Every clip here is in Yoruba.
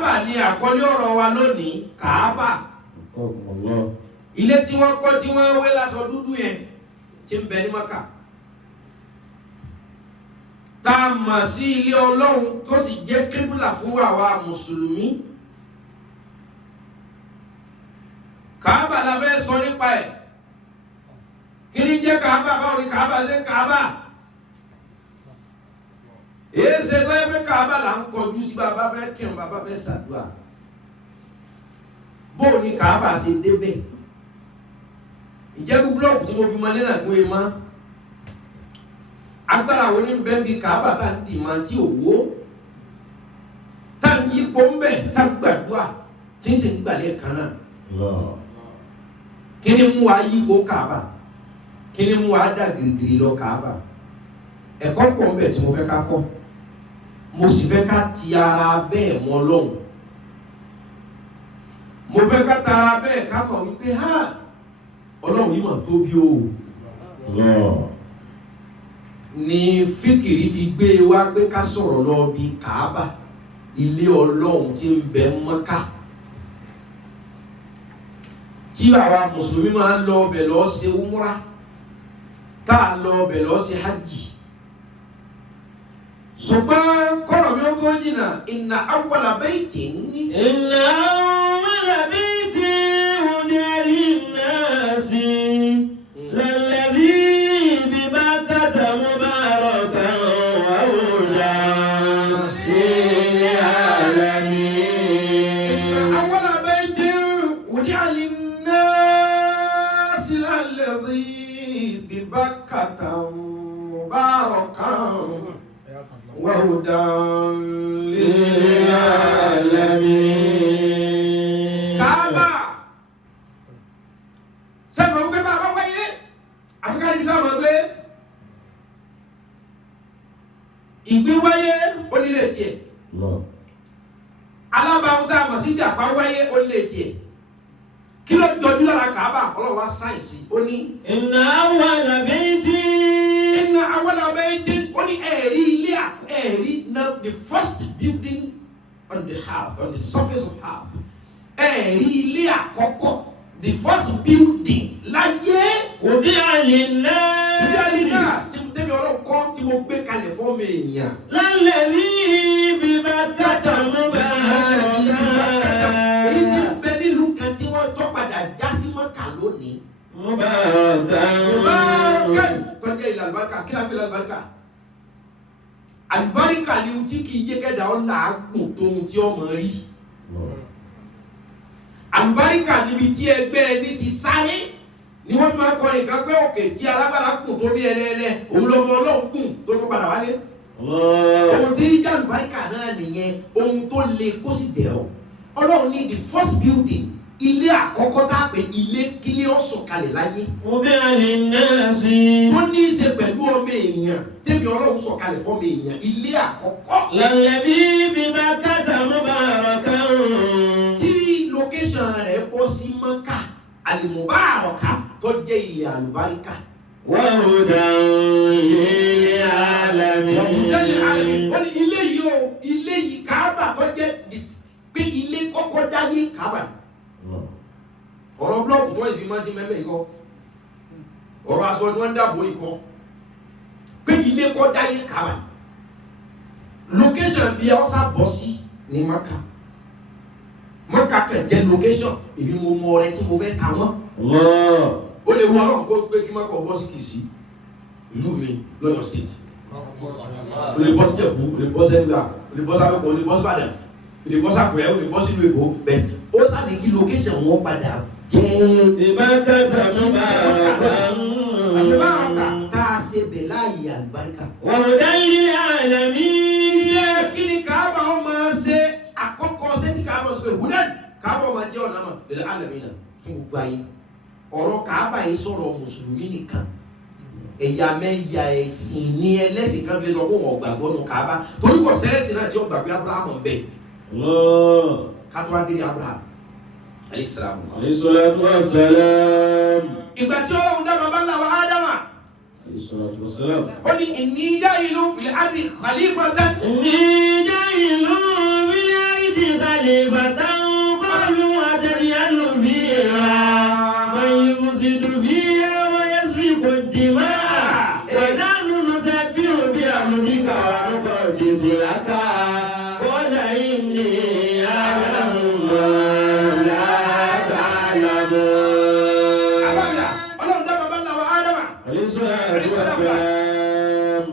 Kaaba ni àkọlé ọ̀rọ̀ wa lónìí. Kaaba. Ilé tí wọ́n kọ́ tí wọ́n wé láṣọ dúdú yẹn tí ń bẹ ní Mákà. Tá a mọ̀ sí ilé Ọlọ́run tó sì jẹ́ kíbùlà fún àwa mùsùlùmí. Kaaba la fẹ́ sọ nípa ẹ̀. Kí ni jẹ́ Kaaba? Báwo ni Kaaba ṣe Kaaba? Èsè tó yẹ pé Kaaba là ń kọjú sí bàbá fẹ́ kírun bàbá fẹ́ ṣàdúrà. Bó ni Kaaba ṣe débẹ̀? Ìjẹ́rú búlọ́ọ̀kù tí mo fi mọ́lé náà fún ẹ mọ́. Agbára wo ní bẹ́ẹ̀ bí Kaaba tá ń dì máa tí ò wó? Tá ń yípo ń bẹ̀ tá ń gbàdúrà tí ń sì ń gbàlẹ̀ kan náà. Kí ni mú wa yípo Kaaba? Kí ni mú wa dà gìrìgìrì lọ Kaaba? Ẹ̀kọ́ pọ̀ ń bẹ̀ tí mo fẹ́ ká kọ́. Mo sì fẹ́ ká ti ara bẹ́ẹ̀ mọ́ lọ́hùn. Mo fẹ́ ká tara bẹ́ẹ̀ ká mọ̀ wípé Ọlọ́run yìí mọ̀ tóbi o. Ni fíkìrì fi gbé wá pé ká sọ̀rọ̀ lọ bí Kaaba, ilé Ọlọ́run tí ń bẹ Mákà. Tí àwa mùsùlùmí máa ń lọ ọbẹ̀ lọ ṣe umrah, tá a lọ ọbẹ̀ lọ ṣe hajj. Ṣùgbọ́n kọ́rọ̀ mi ó tó jìnnà, inna awwala baytin. Inna awwala baytin wudi'a lin-nasi lalladhi bi Bakkata mubarakan wa hudan lil-alamin. Inna awwala baytin wudi'a lin-nasi lalladhi bi Bakkata mubarakan وهدى للعالمين. Kaaba sẹ́mi ọ̀gbẹ́ bá bá wáyé àfikà níbi táwọn ọgbẹ́ ìgbé wáyé onílé tiẹ̀ alábàáhùn tá a mọ̀ sí ìjàpá wáyé onílé tiẹ̀ kí ló jọjú lára Kaaba ọlọ́wà sáyẹ̀nsì ó ní. Inna awwala baytin. Inna awwala baytin ó ní ẹ̀rí ilé ẹ̀rí now the first building on the earth, on the surface of earth. Ẹ̀rí ilé àkọ́kọ́, the first building láyé. Wudi'a lin-nasi. Wudi'a lin-nasi tí tẹ́mi ọlọ́kọ́ tí mo gbé kalẹ̀ fún mi èèyàn. Lalladhi bi Bakkata mubarakan. Èyí tí bẹ nílùú kan tí wọ́n tọ́ padà já sí Mákà lónìí. Mubarakan. Tọ́jú ilẹ̀ àlùbáríkà, kí láti ilẹ̀ àlùbáríkà? Àlùbáríkà ni ohun tí kì í jẹ́ kẹ́dà ọ́ làágùn tó ohun tí ọmọ rí. Àlùbáríkà níbi tí ẹgbẹ́ ẹni ti sáré ni wọ́n máa kọ́ nìkan pé òkè tí alágbára kùn tó bí ẹlẹ́ẹ̀lẹ́ òun lọ́mọ Ọlọ́run kùn tó tó padà wálé. Ohun tí jẹ́ àlùbáríkà náà nìyẹn, ohun tó le kó sì dẹ̀rọ̀. Ọlọ́run ní the first building, ilé àkọ́kọ́ tá a pè ilé kílé ọ̀sọ̀ kalẹ̀ láyé. Wudi'a lin-nasi. Tó ní í ṣe pẹ̀lú ọmọ èèyàn, tẹ́bi Ọlọ́run sọ̀ kalẹ̀ fọ́mọ èèyàn, ilé àkọ́kọ́. Lalladhi bi Bakkata mubarakan. Tí location rẹ̀ bọ́ sí Mákà, al-Mubaraka tó jẹ́ ilé àlùbáríkà. Wa hudan lil-alamin. Wọ́n ní ilé yìí o, ilé yìí Kaaba tó jẹ́ pé ilé kọ́kọ́ dáyé Kaaba. Ọ̀rọ̀ búlọ́ọ̀kù tó ìbí máa ti mẹ́mẹ́ ikọ́. Ọ̀rọ̀ aṣọ ni wọ́n ń dàbò ikọ́. Pé ilé kọ́ dáyé Kaaba. Location bí ọ́sà bọ́ sí ní Mákà. Mákà kàn jẹ́ location. Èmi mo mọ ọrẹ tí mo fẹ́ ta wọ́n. Ó lè wọ́n náà kó pé kí Mákà bọ́ sí Kìsì. Ìlú mi lọ́yọ̀ state. Ó lè bọ́ sí Jẹ̀bú, ó lè bọ́ sí Ẹ̀gbá, ó lè bọ́ sí Abẹ́òkúta, ó lè bọ́ sí Ìbàdàn, ó lè bọ́ sí Àkúrẹ́, ó lè bọ́ sí ìlú Èkó. Bẹ́ẹ̀ ó sàlẹ̀ kí location wọn padà jẹ́ Bi Bakkata mubarakan. àlùbáríkà tá a ṣe bẹ̀ láàyè àlùbáríkà. Wa hudan lil-alamin. Iṣẹ́ kí ni Kaaba ó máa ṣe àkọ́kọ́ ṣé tí Kaaba ṣe pé hudan Kaaba ó máa jẹ́ ọ̀nà mọ̀ lil alamina fún gbogbo ayé. Ọ̀rọ̀ Kaaba yìí sọ̀rọ̀ mùsùlùmí nìkan. Ẹ̀yà mẹ́yà ẹ̀sìn ní ẹlẹ́sìn kan fi sọ pé wọ́n gbàgbọ́ nù Kaaba torí kò sẹ́lẹ̀sìn náà tí ó gbàgbé Abrahamu ń bẹ̀. Kátó wá délé Abrahamu. Alayhi salatu wassalam. Ìgbà tí Ọlọ́run dá bàbá ńlá wa Ádámà. Ó ní inni ja'ilun fil ardi khalifatan. Inni ja'ilun fil ardi خليفة قالوا أتجعل فيها من يفسد فيها ويسفك الدماء ونحن نسبح بحمدك ونقدس لك قال إني أعلم ما لا تعلمون. Ọlọ́run dá bàbá ńlá wa Ádámà. عليه الصلاة والسلام.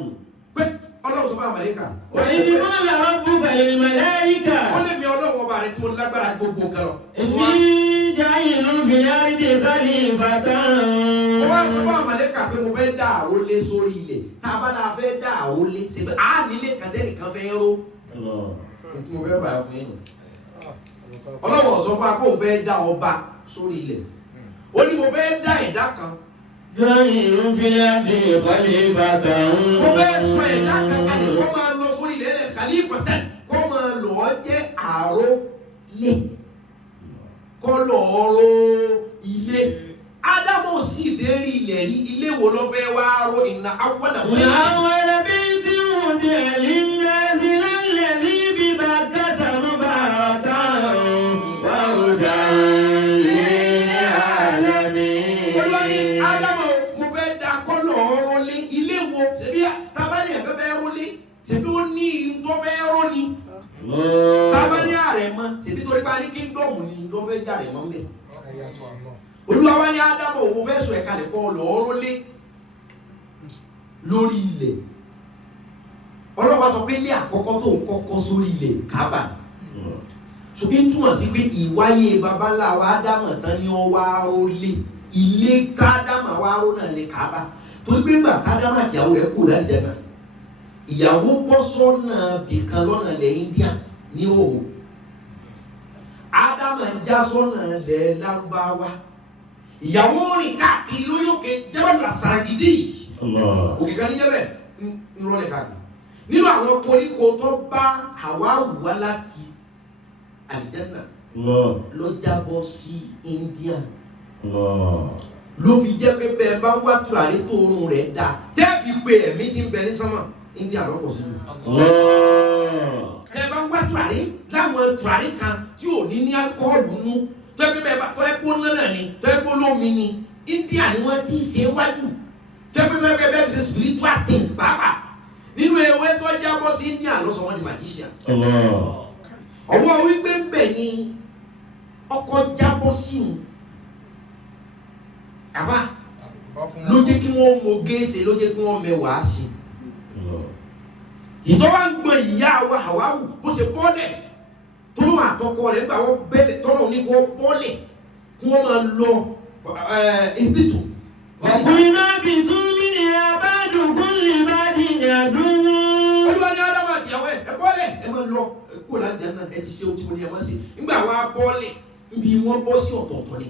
Pé Ọlọ́run sọ fún àmàlẹ́kà. وإذ قال ربك للملائكة Ó lé mi Ọlọ́run ọba rẹ̀ tí mo lágbára gbogbo nǹkan lọ. إني جاعل في الأرض خليفة. Mo wá sọ fún àmàlẹ́kà pé mo fẹ́ dá àrólé sórí ilẹ̀. Tá a bá la fẹ́ dá àrólé síbẹ̀, á nílé kàtẹ́nìkan fẹ́ ró. Mo fẹ́ bàá fún yín. Ọlọ́run sọ fún wa pé òun fẹ́ dá ọba sórí ilẹ̀. Ó ní mo fẹ́ dá ẹ̀dá kan. جاعل في الأرض خليفة. Mo fẹ́ sọ ẹ̀dá kan kalẹ̀ kó máa lọ sórí ilẹ̀ rẹ̀ kàlífàtàn kó máa lọ jẹ́ àrólé. Kó lọ ró ilé. Ádámù sì dérí ilẹ̀ rí ilé wo ló fẹ́ wá ró iná awọ́là pé. وأول بيت وضع للناس الذي ببكة مباركا وهدى للعالمين. Olúwa ní Ádámù mo fẹ́ dá kó lọ ró ilé wo ṣebí tábàlì ẹ̀fẹ́ fẹ́ ró lé ṣebí ó ní tó fẹ́ ró ni. Tábàlì àrẹ̀mọ ṣebí torí pa ní kíngdọ̀mù ni ló fẹ́ jà rẹ̀ mọ́ mbẹ́. Olúwa wá ní Ádámù mo fẹ́ sọ ẹ̀ka lè kọ́ lọ ró lé lórí ilẹ̀. Ọlọ́run sọ pé ilé àkọ́kọ́ tó ń kọ́kọ́ sórí ilẹ̀ Káàbà. Ṣùgbọ́n túmọ̀ sí pé ìwáyé babaláwa Ádámù tán ni ó wá ró lé ilé Ádámù wá ró náà ní Káàbà. Torí pé gbà Ádámù àti ìyàwó rẹ̀ kù láìjẹ́ náà. Ìyàwó bọ́ sọ́nà bìkan lọ́nà ilẹ̀ India ní òhò. Ádámù já sọ́nà ilẹ̀ Lárúbáwá. Ìyàwó rìn káàkiri lórí òkè Jabal Saragidi. Òkè kan ní jẹ́bẹ̀ ìrọ̀lẹ̀ káàkiri. Nínú àwọn koríko tó bá Háwà wá láti àlìjẹ́nà ló jábọ́ sí India. Ló fi jẹ́ pé bẹ́ẹ̀ bá wá tùràrí tó oorun rẹ̀ dá tẹ́ fi pé ẹ̀mí tí ń bẹ ní sánmà India lọ́pọ̀ sí jù. Tẹ́ bá wá tùràrí láwọn tùràrí kan tí ò ní alukọ́ọ̀lù nú tó ẹ pé bẹ́ẹ̀ bá tó ẹ kó náà ni tó ẹ kó lómi ni India ni wọ́n ti ṣe wájú tó ẹ pé bẹ́ẹ̀ ṣe spiritual things pàápàá nínú ewé tó jábọ́ sí India ló sọ wọ́n di magician. Ọwọ́ wípé ń bẹ̀ ni ọkọ̀ jábọ́ sí un. Àbá ló jẹ́ kí wọ́n mọ géèsè ló jẹ́ kí wọ́n mẹ́wàá sí. Ìtọ́wá ń gbọ́n ìyá wa Háwáwù bó ṣe bọ́lẹ̀ tó lóun àtọkọ rẹ̀ gbà wọ́n bẹ́lẹ̀ tọ́lọ̀ ní kí wọ́n bọ́lẹ̀ kí wọ́n máa lọ ìbìtò. وقلنا اهبطوا منها بعضكم لبعض عدو. Olúwa ní Ádámù àti ìyàwó ẹ̀ bọ́lẹ̀ ẹ máa lọ kúrò láti jẹ́ náà ẹ ti ṣe ohun tí mo ní ẹ máa ṣe. Nígbà wa bọ́lẹ̀ níbi wọ́n bọ́ sí ọ̀tọ̀ọ̀tọ̀ ni.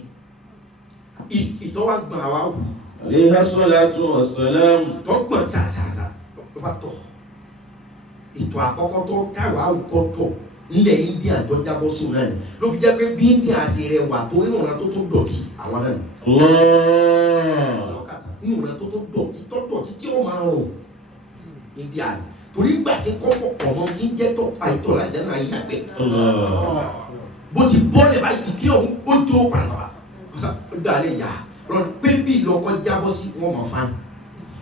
Ìtọ́wá gbọ̀n Háwáwù. عليه الصلاة والسلام. Tọ́gbọ̀n ṣàṣàṣà ló bá tọ̀. Ìtọ̀ àkọ́kọ́ tó Háwáwù kọ́ tọ̀ nílẹ̀ India tó jábọ́ sí náà ni ló fi jẹ́ pé bí India ṣe rẹwà tó nínú ọ̀nà tó tó dọ̀tí àwọn náà ni. Nínú ọ̀nà tó tó dọ̀tí tó dọ̀tí tí ó máa rùn India ni torí ìgbà tí kọ́kọ́ pọ̀ mọ́ tí ń jẹ́ tọ̀ àìtọ́ làjẹ́ náà yí àgbẹ̀. Bó ti bọ́lẹ̀ báyìí kí ọ̀hún ó jó pàrọ̀ ó dàlẹ́ yá lọ pé bí ìlọkọ jábọ́ sí wọn mọ̀ fáin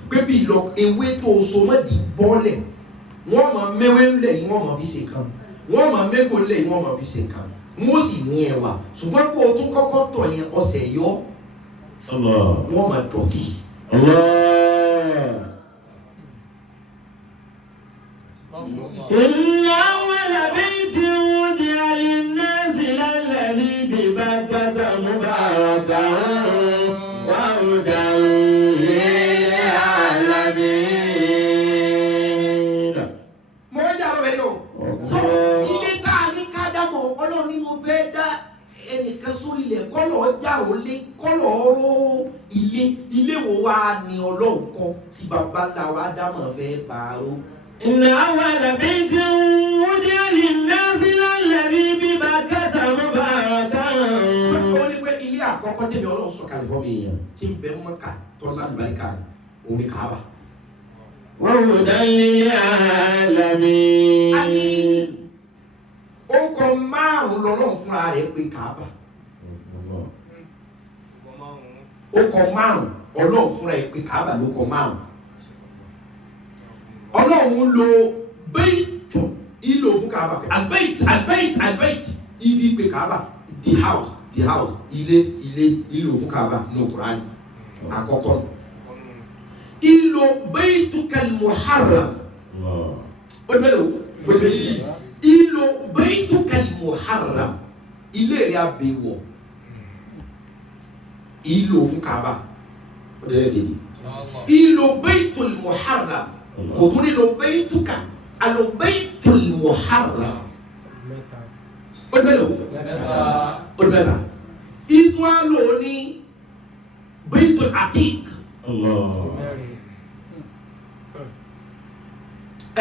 pé bí ìlọ ewé tó so mọ́ di bọ́lẹ̀ wọ́n mọ̀ mẹ́wé ńlẹ̀ yìí wọ́n mọ̀ fi ṣe kan wọ́n mọ̀ mẹ́gbò ńlẹ̀ yìí wọ́n mọ̀ fi ṣe kan wọ́n sì ní ẹwà ṣùgbọ́n pé o tún kọ́kọ́ tọ̀ yẹn ọ̀sẹ̀ yọ wọ́n mọ̀ dọ̀tí. إن أول بيت وضع للناس للذي ببكة مباركا وهدى للعالمين. Mo yà lọ bẹ́ẹ̀ yọ. So ilé tá a ní ká dábọ̀ Ọlọ́run ni mo fẹ́ dá ẹnìkan sórí ilẹ̀ kọ́lọ̀ ọjà òlé kọ́lọ̀ ọ̀rọ̀ ilé wo wa ni Ọlọ́run kọ́ tí bàbá ńlá wa Ádámù fẹ́ pààrọ̀. إن أول بيت وضع للناس للذي ببكة مباركا. Ó ní pé ilé àkọ́kọ́ tẹ̀lé Ọlọ́run sọ̀kalẹ̀ fún mi yẹn tí ń bẹ Mọ́kà tọ́lá àlùbáríkà òun ni Káàbà. وهدى للعالمين. ó kọ márùn lọ́lọ́run fúnra rẹ̀ pé Kaaba ó kọ márùn Ọlọ́run fúnra rẹ̀ pé Kaaba ló kọ márùn Ọlọ́run lo bẹ́ẹ̀tù ìlò fún Kaaba albeit ìfi pé Kaaba the house ilé ìlò fún Kaaba ní Kùránì àkọ́kọ́ ìlò baitukal muharram ìlò baitukal muharram ilé rẹ̀ àbẹ̀wọ̀ ìlò fún Kaaba ìlò baitul muharram kò tún nílò baituka alo baitul muharram olùbẹ̀lá ìtún àlò ní baitul atiq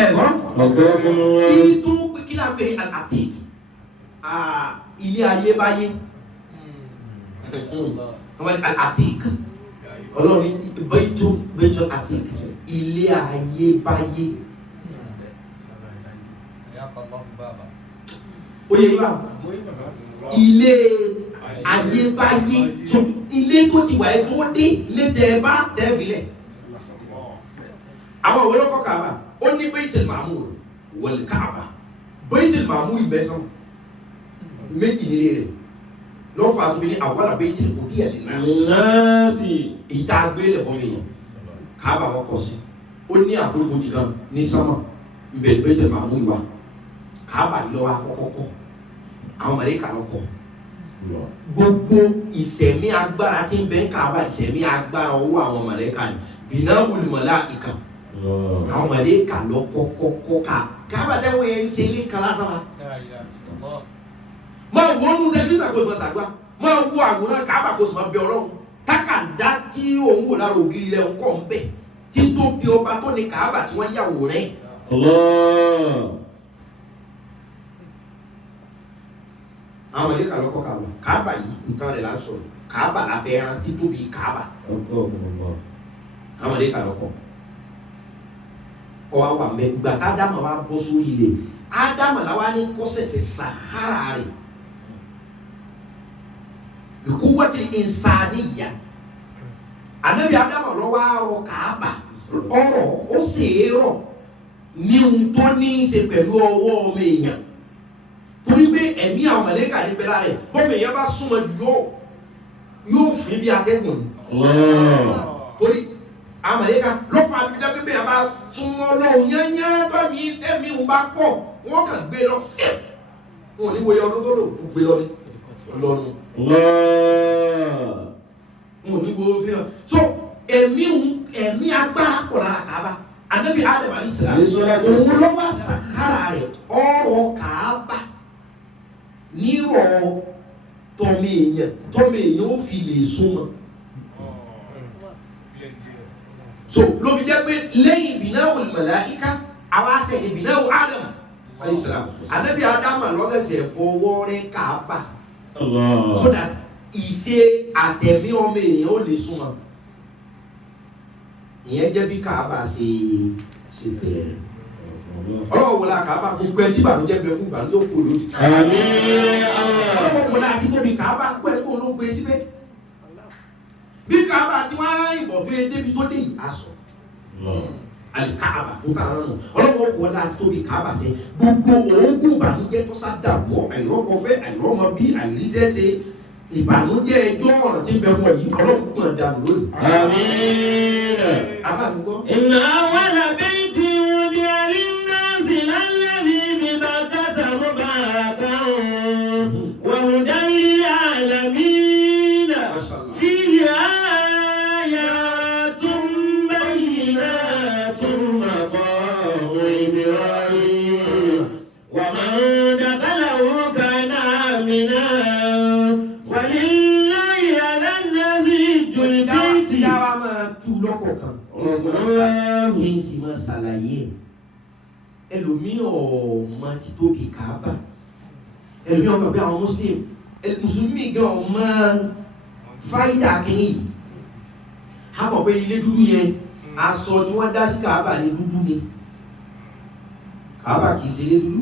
ẹ̀gbọ́n ìtún kí náà pèrè al-atiq ilé ayébáyé al-atiq ọlọ́run baitul atiq ilé ayébáyé oye yíba ilé ayébáyé ilé tó ti wà ẹ́ tó dé ilé tẹ́ bá tẹ́filẹ̀ àwọn òwe lọ́kọ̀ Kaaba ó ní Baitul Ma'mur wal Kaaba Baitul Ma'mur ìbẹ́sán méjì nílé rẹ̀ lọ́fà tó fi ní awwala Baitul udiya lin-nasi ìta gbélé fún mi Kaaba wọ́n kọ́ sí ó ní àforífojì kan ní sánmà ìbẹ̀rẹ̀ Baitul Ma'mur wà Kaaba ìlọ́wà kọ́kọ́kọ́ àwọn màláíkà lọ́kọ́ gbogbo ìṣẹ̀mí agbára tí ń bẹ ń Kaaba ìṣẹ̀mí agbára owó àwọn màláíkà ni bina'ul malaika àwọn màláíkà lọ́kọ́kọ́ Kaaba tẹ́wọ́ yẹn ń ṣe ilé kan lásán wa máa wọ́n nù tẹ́lifíṣà kò sì máa ṣàdúrà máa wo àwòrán Kaaba kò sì máa bẹ Ọlọ́run tákàndá tí òun wò lára ògiri rẹ̀ ń kọ́ ń bẹ̀ tí tó bí ọba tó ní Kaaba tí wọ́n yàwó rẹ̀ àwọn màláíkà lọ́kọ́ Kaaba yìí nǹkan rẹ̀ lásọ Kaaba la fẹ́ ẹran títóbi Kaaba àwọn màláíkà lọ́kọ́ ọwọ́ wà mẹ́ gbà tá Ádámù wa bọ́ sórí ilẹ̀ Ádámù làwa ní kọ́sẹ̀sẹ̀ sàhárà rẹ̀ bikuwati insaniya Ànábì Ádámù lọ́wọ́ àrọ̀ Kaaba ọ̀rọ̀ ó sì rọ̀ ní ohun tó ní í ṣe pẹ̀lú ọwọ́ ọmọ èèyàn torí pé ẹ̀mí àwọn màláíkà ní bẹ́lá rẹ̀ bọ́mọ èèyàn bá súnmọ́ jù yóò fi bí atẹ́gùn torí àwọn màláíkà lọ́fà àbíjá pé bẹ́ẹ̀ bá súnmọ́ lọ́hùn yányá tọ́mí tẹ́mí ń bá pọ̀ wọ́n kàn gbé lọ fẹ́ wọn ò ní wòye ọdún tó lò ó gbé lọ ní lọ́nu wọn ò ní wo kí ni ọ so ẹ̀mí agbára pọ̀ lára Kaaba Ànábì Ádámù alayhi salam òun ló wá sàkárà rẹ̀ ọ̀rọ̀ Kaaba nírọ̀ tọ́mọ èèyàn ó fi lè súnmọ́ so ló fi jẹ́ pé lẹ́yìn bina'ul malaika àwọn àṣẹ ní bina'u Ádámù alayhi salam Ànábì Ádámù lọ́sẹ̀sẹ̀ fọwọ́ rẹ̀ Kaaba so that ìṣe àtẹ̀mí ọmọ èèyàn ó lè súnmọ́ ìyẹn jẹ́ bí Kaaba ṣe bẹ̀rẹ̀ ọlọ́wọ́ wọlé Kaaba gbogbo ẹ̀ tí ìbànújẹ́ bẹ fún ìbànújẹ́ òkú lójú ọlọ́wọ́ wọlé àti tóbi Kaaba gbọ́ ẹ̀ kó ló gbé síbẹ̀ bí Kaaba tí wọ́n á ìbọ̀ tó yẹ débi tó dé ìhásọ̀ Kaaba tó tà lọ́nà ọlọ́wọ́ wọlé àti tóbi Kaaba ṣe gbogbo òógùn ìbànújẹ́ tó sá dàbọ̀ àìrọ́kọfẹ́ àìrọ́mọbí àìríṣẹ́ṣe ìbànújẹ́ ẹjọ́ ọ̀rọ̀ tí ń bẹ fún ẹ̀yìn ọlọ́pùpọ̀ dànù lónìí. Àmín. Àfàmùgbọ́. Inna awwala bayti wudi'a lin-nasi lalladhi bi Bakkata mubarakan wa hudan lil-alamin fihi ayatun bayyinatun maqamu Ibrahim wa man dakhalahu kana amina. Lọ́kọ̀ọ̀kan kí n sì máa ṣàlàyé ẹlòmíì ọ̀mọ ti tóbi Kaaba ẹlòmíì ọ̀kan bí àwọn mùsùlùmí gan ọmọ fáìdà kìíní a mọ̀ pé ilé dúdú yẹn aṣọ tí wọ́n dá sí Kaaba ní dúdú ni Kaaba kìí ṣe ilé dúdú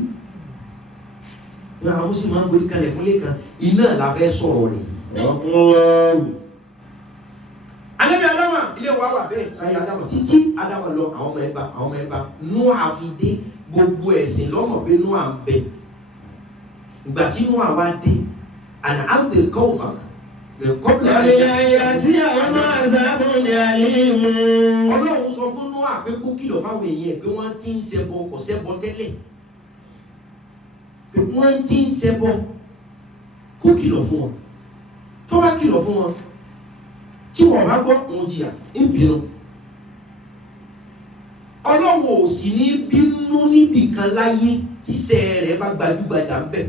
àwọn sì máa ń forí kalẹ̀ fún lẹ́kan iná la fẹ́ sọ̀rọ̀ rẹ̀. Ànábì Ádámù ilé wa wà bẹ́ẹ̀ láyé Ádámù títí Ádámù lọ àwọn ọmọ ẹ̀bá Nóà fi dé gbogbo ẹ̀sìn lọ́mọ pé Nóà ń bẹ ìgbà tí Nóà wá dé àná àǹtẹ kọ́ọ̀mà Ọlọ́run sọ fún Nóà pé kó kìlọ̀ fáwọn èèyàn pé wọ́n ti ń ṣẹbọ kò ṣẹbọ tẹ́lẹ̀ pé wọ́n ti ń ṣẹbọ kó kìlọ̀ fún wọn tó bá kìlọ̀ fún wọn tí wọ́n bá gbọ́ òun jìyà ń bínú. Ọlọ́run ò sì ní bínú níbìkan láyé tíṣẹ́ rẹ̀ bá gbajúgbajà ń bẹ̀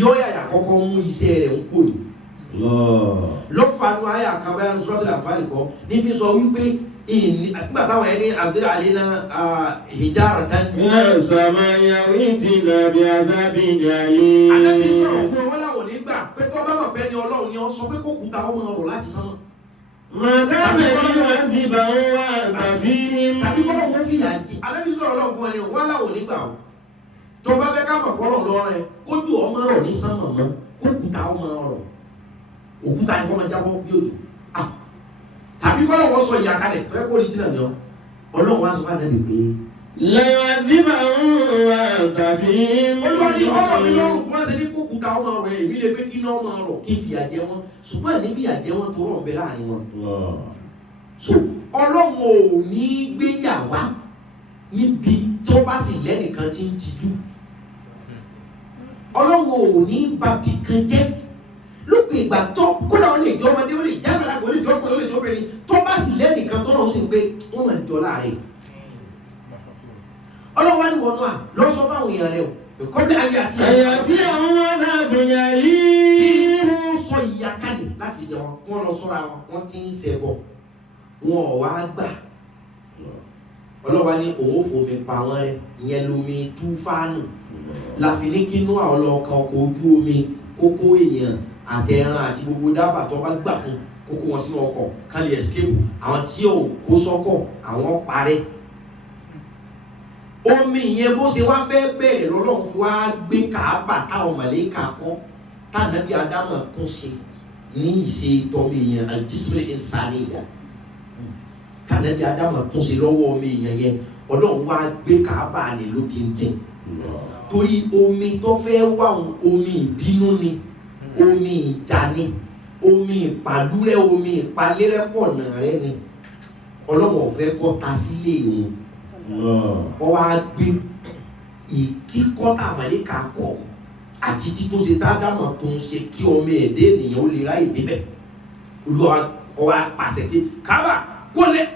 yóò yàyà kọ́kọ́ mú iṣẹ́ rẹ̀ ń kò ní. Lọ́fàánú ayé àkàbáyá ní Suratul Anfal kọ́ ní fi sọ wípé nígbà táwọn ẹni àbdílà àlẹ́nà hijaratan minas samai witina bi azabin alim. Ànábì sọ̀rọ̀ fún wọn láwọn nígbà pé tó bá mọ̀ pé ní Ọlọ́run ni ọ sọ pé kó kúta ọmọ ọrọ̀ láti sánmọ̀. Màkàmì wá sí bá ń wá àbí tàbí kọ́lọ̀ wọ́n fi yà jí. Ànábì sọ̀rọ̀ Ọlọ́run fún wọn ni wọ́n láwọn nígbà o. Tó bá fẹ́ ká mọ̀ pọ́lọ̀ lọ́rẹ́ kójú ọmọ rọ̀ ní sánmọ̀ mọ́ kó kúta ọmọ ọrọ̀. Òkúta ni kọ́ máa jábọ́ bí òjò. Tàbí kọ́lọ̀ wọ́n sọ ìyà kalẹ̀ tó ẹ́ kó rí jìnnà ni ọ. Ọlọ́run wá sọ fún Ànábì pé lẹ́yìn àdìbà ń wá tàbí Olúwa ní ọ̀rọ̀ mi lọ́rùn wọ́n ṣe ní kókúta ọmọ ọrọ̀ èmi lè pé kí iná ọmọ ọrọ̀ kí n fìyà jẹ wọn ṣùgbọ́n ní fìyà jẹ wọn tó rọ̀ ń bẹ láàrin wọn. So Ọlọ́run ò ní gbéyàwá níbi tí wọ́n bá sì lẹ́nìkan tí ń tijú. Ọlọ́run ò ní babì kan jẹ́ lópin ìgbà tó kódà ó lè jọ ọmọdé ó lè jẹ́ àgbàlagbà ó lè jọ ọkùnrin ó lè jọ obìnrin tó bá sì lẹ́nìkan tó lọ́wọ́ sí pé wọ́n máa ń jọ láàrin. Ọlọ́run wá ní wọnú à lọ sọ fáwọn èèyàn rẹ̀ o kọ́bí ayé àti àwọn ọ̀nà àbùnyàlí kí wọ́n sọ ìyà kalẹ̀ láti jẹ wọn kí wọ́n lọ sọ́ra wọn ti ń ṣẹbọ wọn ò wá gbà. Ọlọ́run wá ní òun fòmí pa wọn rẹ̀ ìyẹn lomi túfánù láfi ní kí Nóà ọlọ́ọ̀kan ọkọ̀ ojú omi kókó èèyàn àtẹran àti gbogbo dábàá tó bá gbà fún kókó wọn sínú ọkọ̀ kan lè escape àwọn tí ò kó sọ́kọ̀ àwọn parẹ́. Omi yẹn bó ṣe wá fẹ́ bẹ̀rẹ̀ lọ́lọ́run fi wá gbé Káàbà táwọn màlẹ́kà kọ́ tànàbí Ádámù tún ṣe ní ìṣe tọ́mí yẹn àdísílẹ̀ ìsàníyà tànàbí Ádámù tún ṣe lọ́wọ́ omi yẹn Ọlọ́run wá gbé Káàbà ní lódìndín torí omi tó fẹ́ wá omi ìbínú ni omi ìjà ni omi ìpàlúrẹ́ omi ìpalérẹ́pọ̀ náà rẹ ni Ọlọ́run ò fẹ́ kọ́ ta sílé ìhun wọ́n wá gbé ìkíkọ́tà màlẹ́kà kọ́ àti tító ṣe Ádámù tó ń ṣe kí ọmọ ẹ̀dẹ́ ènìyàn ó lè ráyè débẹ̀ Olúwa wá pàṣẹ pé Káàbà kó lẹ̀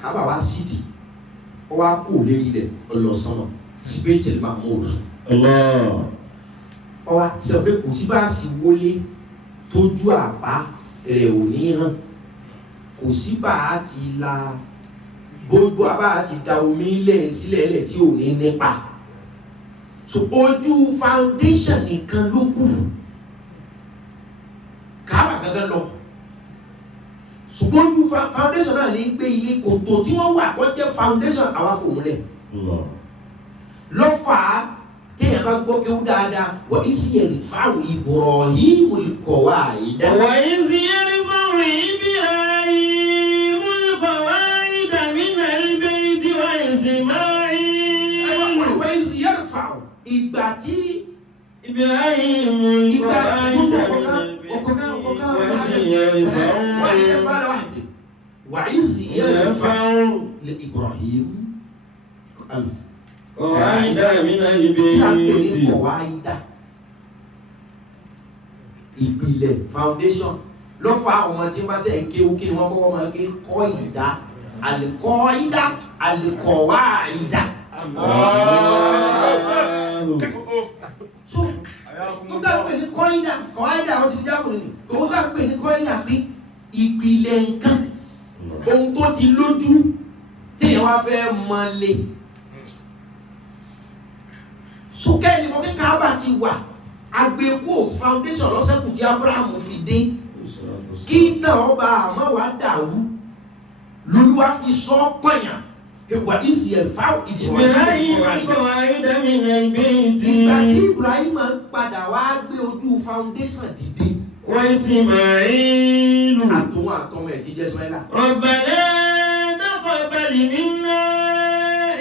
Káàbà wá sídìí wọ́n wá kó lérí rẹ̀ ọlọ́sánmọ̀ sí Baitul Ma'mur wọ́n wá sọ pé kò sí bá a sì wọlé tójú àpá rẹ̀ ò ní hàn kò sí bá a ti la gbogbo abá ti da omi sílẹ̀ tí ò ní nípa so ojú foundation nìkan ló kù Káàbà gangan lọ ṣùgbọ́n ojú foundation náà ní gbé ilé kòtò tí wọ́n wà kọ́ jẹ́ foundation àwa fòun lẹ̀ lọ́fà téèyàn bá gbọ́ kéwú dáadáa wọ́n ìsì yẹn lè fáwọn ìbọ̀rọ̀ yìí mo lè kọ̀ wá ìdá. wọ́n ìsì yẹn lè fáwọn ìbí ayé mo lè kọ̀ wá ìdá nínú ẹgbẹ́ tí wọ́n ìsì máa rí. wọ́n ìsì yẹn lè fáwọn ìgbà tí ìbí ayé mo lè kọ̀ wá ìdá وعز يرفع لإبراهيم قواعد من البيت قواعد ìpìlẹ̀ foundation ló fa ọmọ tí wọ́n bá ṣe ń kéwú kí ni wọ́n kọ́kọ́ máa ké kọ́ ìdá àlìkọ́ ìdá àlìkọ̀wá ìdá. Mo dá pé ní kọ́ídà kọ́ídà ó ti di jábọ̀ nínú. Mo dá pé ní kọ́ídà sí ìpìlẹ̀ nǹkan. Ohun tó ti lójú téèyàn wá fẹ́ mọ́lé. Sókè ni mo kí Káàbà ti wà. Agbẹ́kú foundation lọ́sẹ̀kù tí Abrahamu fi dé. Kí ìtàn ọba àmọ́ wá dàrú. Lolúwa fi sọ pọ̀yàn wà ìsìyẹ̀ fáwọn Ibrahim qawaida min al-bayt. Ìgbà tí Ibrahim padà wá gbé ojú foundation dìde. Wa Ismailu. Àtòun àtọmọ ẹ̀ ti jẹ́ Ismaila. Rabbana taqabbal minna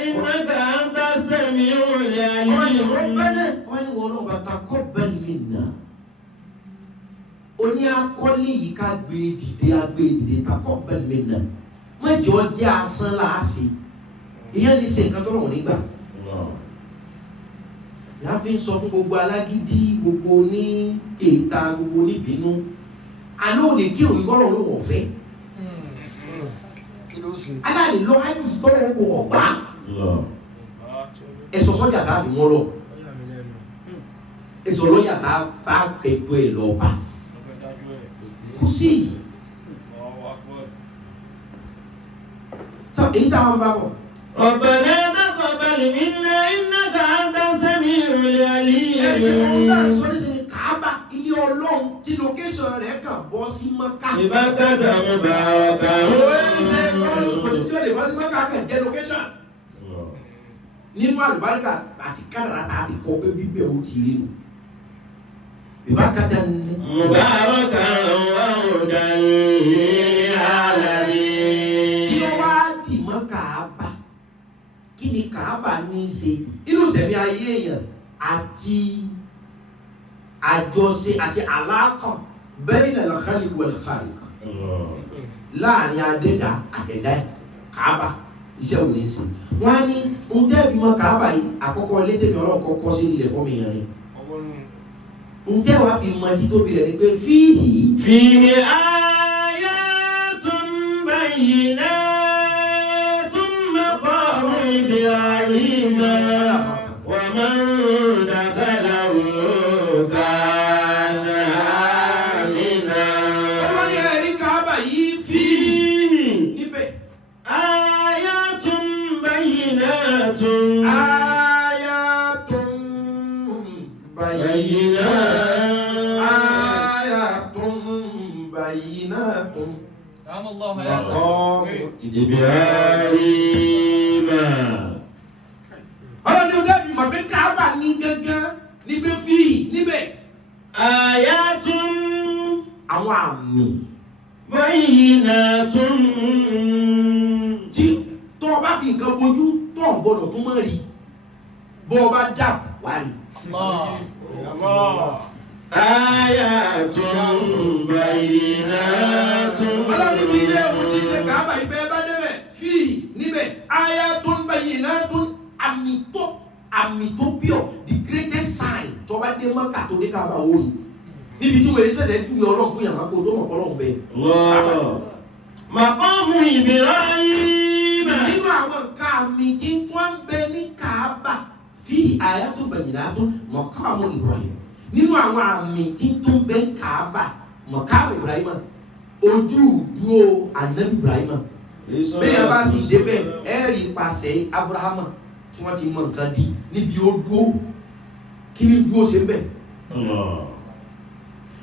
innaka anta as-sami'ul 'alim. Wọ́n ní wọ́n náà bá taqabbal minna. Ó ní akọ́lé yìí ká gbé dìde taqabbal minna. Má jẹ́ ọ jẹ́ asán láàsì. Ìyẹn ní ṣe nǹkan tó rọ̀ nígbà. Ìyá fi ń sọ fún gbogbo alágídí, gbogbo ní èta, gbogbo níbínú. Àná ò lè kí òun kọ́rọ̀ ló wọ̀ fẹ́. Aláàlè lọ áìpù tọ́lọ̀ kò wọ̀ gbá. Ẹ̀sọ̀ sọ́jà tá a fi wọ́n lọ. Ẹ̀sọ̀ lọ́yà tá a kẹ̀tọ́ ẹ̀ lọ bá. Kò sí yìí. Èyí táwọn bá bọ̀. Rabbana taqabbal minna innaka anta as-sami'ul 'alim. Ẹgbẹ́ ọ̀hún náà sọ ní sinmi Kaaba ilé Ọlọ́run tí location rẹ̀ kàn bọ́ sí Mọ́kà. Ìbákàtà mubarakan. Ṣé òṣìṣẹ́ lè bọ́ sí Mọ́kà kàn jẹ́ location? Nínú àlùbáríkà àti kádàrá tá a ti kọ pé bíbẹ̀ ó ti rí nu. Ìbákàtà mubarakan wa hudan lil alamin. Kí ló wá dì mọ́ Kaaba? Kí ni Kaaba ní í ṣe? Inú sẹ̀mí ayé èèyàn àti àjọṣe àti àlákàn bayna al-khaliq wal-khaliq. Láàrin adẹ́dà àtẹ̀dá Kaaba iṣẹ́ òní sí. Wọ́n á ní ohun tẹ́ fi mọ́ Kaaba yìí àkọ́kọ́ létèmí Ọlọ́run kọ́kọ́ sí ilẹ̀ fún mi yẹn ni. Ohun tẹ́ wàá fi mọ títóbi rẹ̀ ni pé fihi ayatun bayyinatun maqamu Ibrahim wa man dakhalahu kana amina. Ọlọ́run ní ẹ̀rí Kaaba yìí fihi níbẹ̀. Ayatun bayyinatun. Bayinatun. Maqam Ibrahim. Ọlọ́run ní ọjọ́ ìmọ̀ pé Kaaba ní gángan níbi fihi níbẹ̀. Ayatun. Àwọn àmì. Bayyinatun. Tí tó o bá fi nǹkan bojú tó o gbọdọ̀ tó mọ̀ rí bó o bá dàbò wá rí. Ayatun bayyinatun. Ọlọ́run ní ilé ohun tí ṣe Kaaba ibẹ̀ bá débẹ̀ fihi níbẹ̀. Ayatun bayyinatun àmì tó pure the greatest sign tó bá dé Mọ́kà tó dé Kaaba orí. Níbi tí wọ́n ṣẹ̀ṣẹ̀ júwe Ọlọ́run fún yàrá kó tó mọ̀ Ọlọ́run bẹ́ẹ̀. Maqamu Ibrahim. Nínú àwọn nǹkan àmì tí wọ́n ń bẹ ní Kaaba fihi ayatun bayyinatun maqamu Ibrahim. Nínú àwọn àmì tí tó ń bẹ ní Kaaba maqamu Ibrahim ojú ìdúró Ànábì Ibrahim. Bẹ́ẹ̀ bá sì débẹ̀ ẹ̀rí pàṣẹ Abrahama tí wọ́n ti mọ nǹkan di níbi ó dúró kí ni dúró ṣe ń bẹ̀.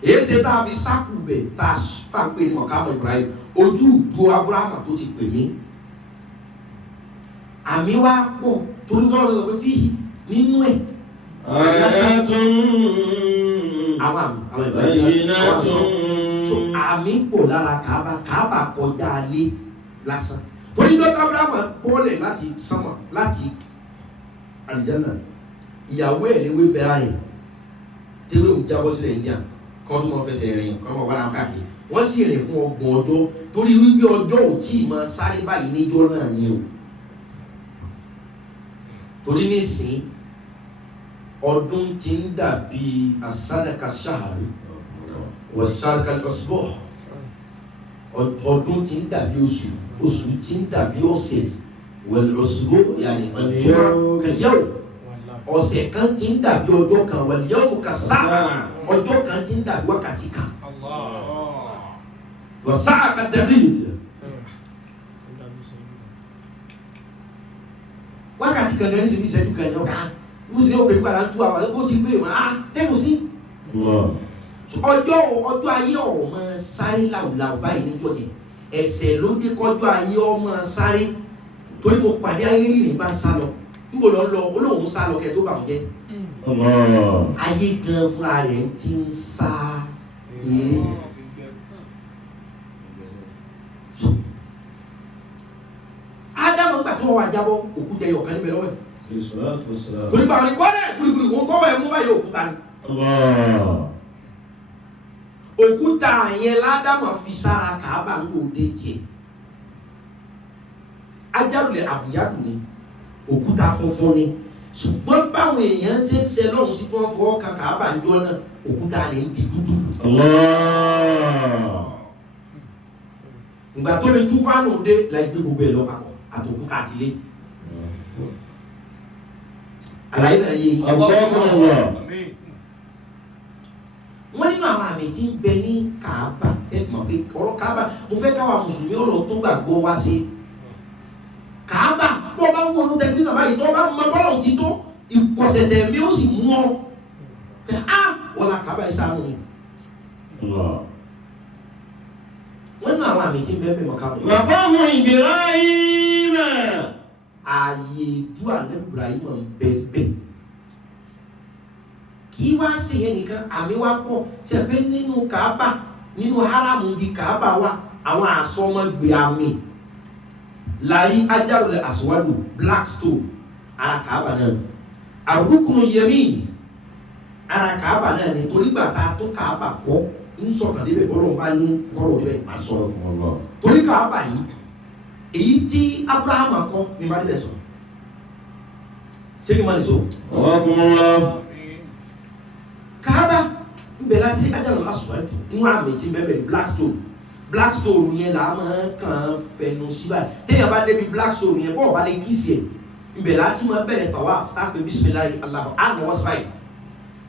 Èyí ṣe tá a fi sáàkù bẹ̀ tá a pè ní maqamu Ibrahim ojú ìdúró Abrahama tó ti pè mí. Àmì wa pọ̀ torí gbọ́dọ̀ lọ pé fihi nínú ẹ̀. Ayatun bayyinatun. So àmì pọ̀ lára Kaaba kọjá alé lásán. Torí dọ́tà Abrahama bọ́ọ̀lẹ̀ láti sánmà láti àlìjánnà. Ìyàwó ẹ̀ léwé bẹ̀rẹ̀ rẹ̀ tẹ́wé òun jábọ́ sílẹ̀ India kọ́ tó mọ́ fẹsẹ̀ rìn kọ́ mọ́ wàrà káàkiri. Wọ́n sì rìn fún 30 ọjọ́ torí wípé ọjọ́ ò tí ì máa sáré báyìí níjọ́ náà ni o. Torí nísìn ọdún tí ń dàbí asádàkà ṣáàrù wọ̀ṣáraka lọ́sibọ̀ ọdún tí ń dàbí oṣù tí ń dàbí ọ̀sẹ̀ wọ̀lọ́sibọ̀ yàrá ìjọba kẹlẹ́wò ọ̀sẹ̀ kan tí ń dàbí ọjọ́ kan wọ̀lẹ́wò kàsá ọjọ́ kan tí ń dàbí wákàtí kan wọ̀sáà kàdàrí wákàtí kan gẹ́gẹ́ sí bí ìṣẹ́jú kan yọ ká mo sì ní òpè gbàdá tú àwọn ó ti gbé wọn lẹ́nu sí. ọjọ́ ayé ọmọ sáré làwùlàwù báyìí níjọ́ yẹn ẹ̀ṣẹ̀ ló dé kọjọ́ ayé ọmọ sáré torí mo pàdé ayé ní bá sá lọ níbo lọ lọ olóhùn sá lọ kẹ tó bà mí jẹ́ ayé gan fúnra rẹ̀ ti ń sá eré. Ádámù gbà tó wà jábọ́ òkúta ẹyọ kan níbẹ̀ lọ́wọ́ ẹ̀ torí bá wọn ni wọ́lẹ̀ gbùrùgbùrù wọn tọ́wọ́ ẹ̀ mú báyìí òkúta ni òkúta yẹn l'Ádámù fi sára Káàbà ń lò dé tiẹ̀ ajálùlẹ̀ àbúyádù ni òkúta funfun ni ṣùgbọ́n báwọn èèyàn ṣe ń ṣe lọ́hùn sí tí wọ́n fọwọ́ kan Káàbà ń jọ náà òkúta rẹ̀ ń di dúdú. ìgbà tó lè túfánù dé láì gbé gbogbo ẹ̀ lọ papọ̀ àtòkúta àtìlé. àlàyé náà yé wọ́n nínú àwọn àmì tí ń bẹ ní Káàbà tẹ́fù mọ̀ pé ọ̀rọ̀ Káàbà mo fẹ́ káwa mùsùlùmí ọ̀rọ̀ tó gbàgbọ́ wá sí Káàbà bọ́ bá wọ́n ní tẹlifíṣàn báyìí tó bá mọ bọ́lọ̀ ti tó ìpọ̀sẹ̀sẹ̀ mi ó sì mú ọ wọ́n la Káàbà ẹ̀ sáà nù. wọ́n nínú àwọn àmì tí ń bẹ bẹ́ẹ̀ mọ̀ Káàbà. bàbá mu Ibrahim. ààyè ìdúrà ní Ibrahim ń bẹ́ẹ̀ bẹ́ẹ̀. Kí wá sí yẹn nìkan àmì wá pọ̀ ṣe pé nínú Káàbà nínú haramu bí Káàbà wà àwọn àsọmọgbè àmì láyé Hajarul Aswadu black stone ara Káàbà náà àrùkùnù yamin ara Káàbà náà ni torí gbà tá a tó Káàbà kọ́ ń sọ̀tàn débẹ̀ bọ́lọ̀ bá ní bọ́lọ̀ débẹ̀ má sọ̀rọ̀ torí Káàbà yìí èyí tí Abraham kọ́ ní má débẹ̀ sọ ṣé kí n má lè sọ. Káàbà ń bẹ láti Hajarul Aswad inú àmì tí bẹ́ẹ̀ black stone yẹn là á máa kàn fẹnu síbà téèyàn bá débi black stone yẹn bọ́ọ̀ bá lè kí sí ẹ̀ ń bẹ láti máa bẹ̀rẹ̀ tawaf tápẹ́ bisimilayi alahu anahu síbáyì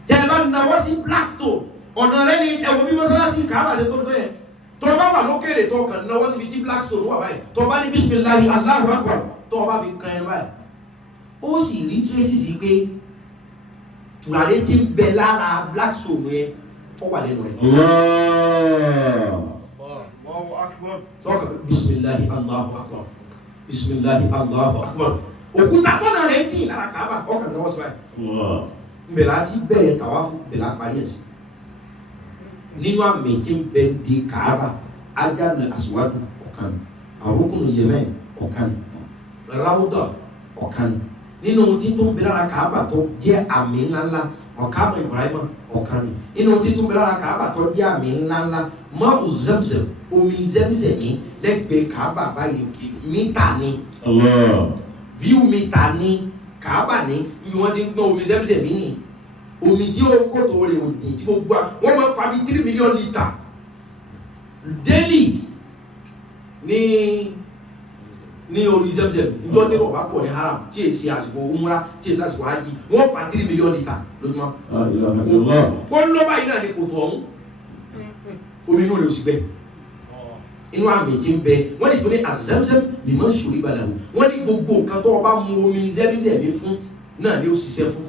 tẹ́ ẹ bá nawọ́ sí black stone ọ̀nà rẹ ni ẹ̀wọ̀n bí mọ́sálásí Káàbà ṣe tó yẹn tó o bá wà lókèrè tó o kàn nawọ́ síbi tí black stone wà báyìí tó o bá ní bisimilayi alahu akbar tó o bá fi kan ẹnu báyìí ó sì rí tracy sí pé tùràrí tí ń bẹ lára black stone yẹn ó wà lẹ́nu rẹ̀. tọ́ka bisimilahi Allahu akbar bisimilahi Allahu akbar òkúta tọ́nà rẹ̀ kì í lára Káàbà ọkàn náà wọ́n sọ báyìí. mbẹ̀lá ti bẹ̀rẹ̀ tàwáfù bẹ̀lá parí ẹ̀sìn nínú àmì tí ń bẹ di Káàbà Hajarul Aswad ọ̀kan àrùkùnù Yemen ọ̀kan Rawda ọ̀kan nínú títún bí lára Káàbà tó jẹ́ àmì ńláńlá ọ̀káàbà Ibrahim ọ̀kan ni nínú títún bí lára Káàbà tó jẹ́ àmì ńláńlá máa Zamzam omi Zamzam ní lẹ́gbẹ̀ẹ́ Káàbà báyìí mítà ni view mítà ni Káàbà ní ibi wọ́n ti ń gbọ́n omi Zamzam ní omi tí ó kòtò rẹ̀ òdì tí gbogbo wọ́n máa fa bí 3 million litre daily ní orí Zamzam ìjọ tí wọ́n bá pọ̀ ní haram tí èsì àsìkò umra tí èsì àsìkò hajj wọ́n fa 3 million litre lójúmọ́ wọ́n lọ́ báyìí náà ní kòtò ọ̀hún omi inú rẹ̀ ò sì gbẹ inú àmì tí ń bẹ wọ́n ní tó ní Zamzam liman shuriba lahu wọ́n ní gbogbo nǹkan tó o bá mu omi Zamzam fún náà ni ó ṣiṣẹ́ fún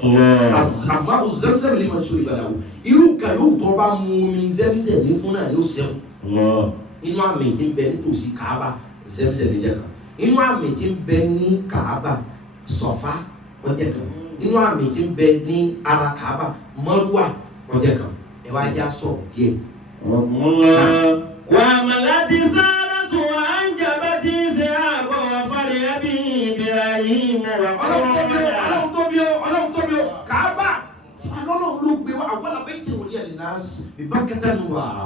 àmọ́ Zamzam liman shuriba lahu irú nǹkan yóò tó o bá mu omi Zamzam fún náà ni ó ṣiṣẹ́ fún inú àmì tí ń bẹ nítòsí Káàbà Zamzam ní jẹ́ kan inú àmì tí ń bẹ ní Káàbà Sọ̀fà ọjẹ́ kan inú àmì tí ń bẹ ní ara Káàbà Marwa ọjẹ́ kan ẹ wá já sọ̀rọ̀ díẹ̀. وعملت سارة وأنجبت إسحاق وفرح به إبراهيم Ọlọ́run tóbi o Káàbà tí Ọlọ́run ló gbé wa àwọn alábẹ́tì wòlíì ẹ̀lìnàṣ bíbá kẹta ní wàrà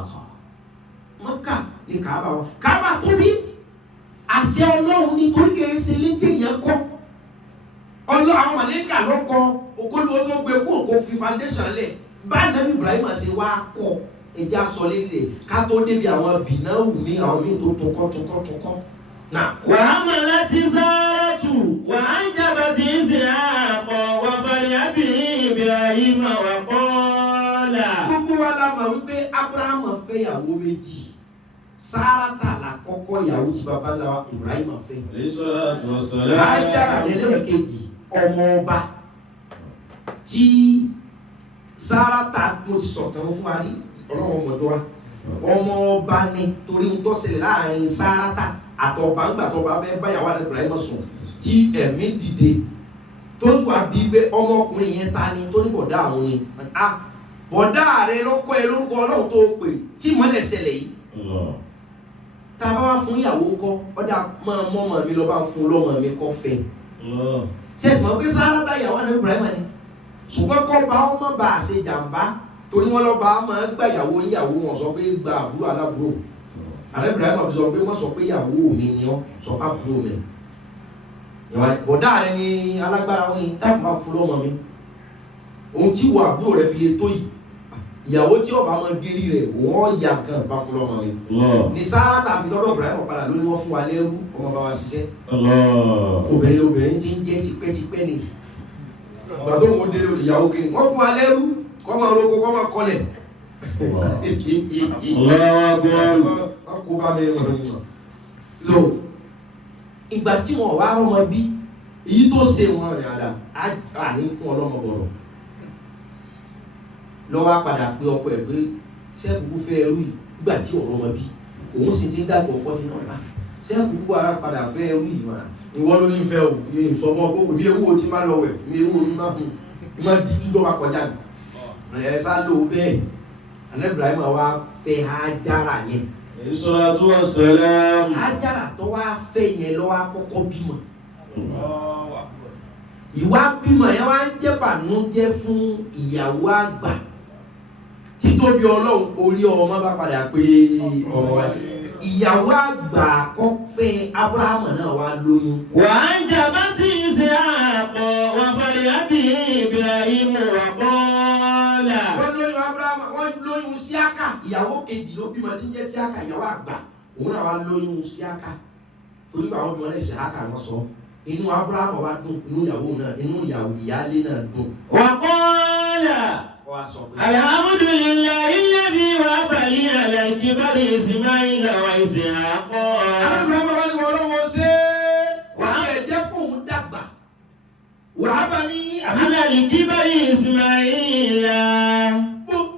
Mọ́kà ní Káàbà wa Káàbà tóbi àṣẹ Ọlọ́run ní torí kìí ṣe létí yẹn kọ́ àwọn màlẹ́kà lọ́kọ́ òkúlùwọ́ tó gbé kó òkú fi foundation lẹ̀ bá Nàbí Ibrahim ṣe wá kọ́ ẹja sọ lílẹ̀ ká tó débi àwọn bìnáwù mi àwọn míì tó tọkọ́ náà. وعملت سارة وأنجبت إسحاق وفرح به إبراهيم وقال. gbogbo wa la mọ̀ wípé Abraham fẹ́ ìyàwó méjì Sárátà la kọ́kọ́ ìyàwó tí baba ńlá Ibrahim fẹ́. Hájárà lẹ́lẹ́kejì ọmọ ọba tí Sárátà mo ti sọ̀tàn fún wa rí ọlọ́wọ́ ọmọdé wa ọmọ ọba ni torí ń tọ́sílẹ̀ láàrin Sárátà àtọ̀bá ńgbà tó bá fẹ́ báyàwó àti Ibrahim sùn tí ẹ̀mí dìde tó sì wá bí pé ọmọkùnrin yẹn ta ni tó ní bọ̀dá àwọn ni bọ̀dá rẹ lọ́kọ́ ẹ lórúkọ Ọlọ́run tó pè tí mọ́lẹ̀ ṣẹlẹ̀ yìí tá a bá wá fún ìyàwó kọ́ ọ̀dà máa mọ́ ọmọ mi lọ bá fún lọ́mọ mi kọ́ fẹ́ ṣe ẹ̀sìn mọ́ pé Sárátà ìyàwó àná Ibrahim ni ṣùgbọ́n kọ́ bá ọmọ bá a ṣe jàǹbá torí wọ́n lọ́ba máa gbà ìyàwó wọn sọ pé gba àbúrò aláàbúrò àná Ibrahim fi sọ pé wọ́n sọ pé ìyàwó mi ni ọ́ sọ pé àbúrò mi bọ̀dá rẹ ni alágbára wọn ni dáàbò bá fún lọ́mọ mi ohun tí wọ àbúrò rẹ fi lè tó yìí ìyàwó tí ọba máa gérí rẹ wọ́n ya nǹkan bá fún lọ́mọ mi ní Sárátà fi lọ́dọ̀ Ibrahim padà lórí wọ́n fún wa lẹ́rú ọmọ bá wa ṣiṣẹ́ obìnrin tí ń jẹ́ tipẹ́tipẹ́ ni ìgbà tó ń dé ìyàwó kiri wọ́n fún wa lẹ́rú kọ́ máa roko kọ́ máa kọlẹ̀ kó bá mi rọ̀ so ìgbà tí wọ́n wá rọmọ bí èyí tó ṣe wọn rìn àdá àní fún ọlọ́mọ bọ̀rọ̀ lọ́wọ́ padà pé ọkọ ẹ̀ pé sẹ́kùkú fẹ́ ẹrú yìí nígbà tí ọ̀rọ̀ ọmọ bí òun sì ti ń dàgbọ̀ ọkọ tí náà rà sẹ́kùkú ara padà fẹ́ ẹrú yìí wọn ìwọ ló ní fẹ́ o yìí sọ fún ọkọ mi ewu tí má lọ wẹ̀ mi ewu mi má díjú tó wá kọjá ẹ̀ sá lò bẹ́ẹ̀ àná Ibrahim wa fẹ́ Hájárà yẹn Salatu wassalam. Hájárà tó wá fẹ́ yẹn lọ́wọ́ àkọ́kọ́ bímọ ìwà bímọ yẹn wá ń jẹ́ bànújẹ́ fún ìyàwó àgbà títóbi Ọlọ́run orí ọmọ bá padà pé ọmọ wa ìyàwó àgbà àkọ́fẹ́ Ábúráhámù náà wá lóyún. Wà á ń jàmbá tí ń ṣe àpọ̀ wà fàlẹ́ àbí Ibrahim ọ̀pọ̀ọ́lá. Wọ́n lóyún Ábúráhámù, wọ́n lóyún Síákà ìyàwó kejì ló bímọ tí ń jẹ́ Síákà ìyàwó àgbà òun náà wá lóyún Síákà torí pé àwọn bímọ náà Síákà wọ́n sọ inú Ábúráhámù wá dùn inú ìyàwó náà inú ìyáálé náà dùn. Wàkọ́ọ́lá. Alhamdulillahi alladhi wahaba li ala al-kibari Ismaila wa Ishaqa. Ábúráhámù wá ní Ọlọ́run ṣe wà á jẹ́ kó òun dàgbà. Wahaba ní ala al-kibari Ismaila.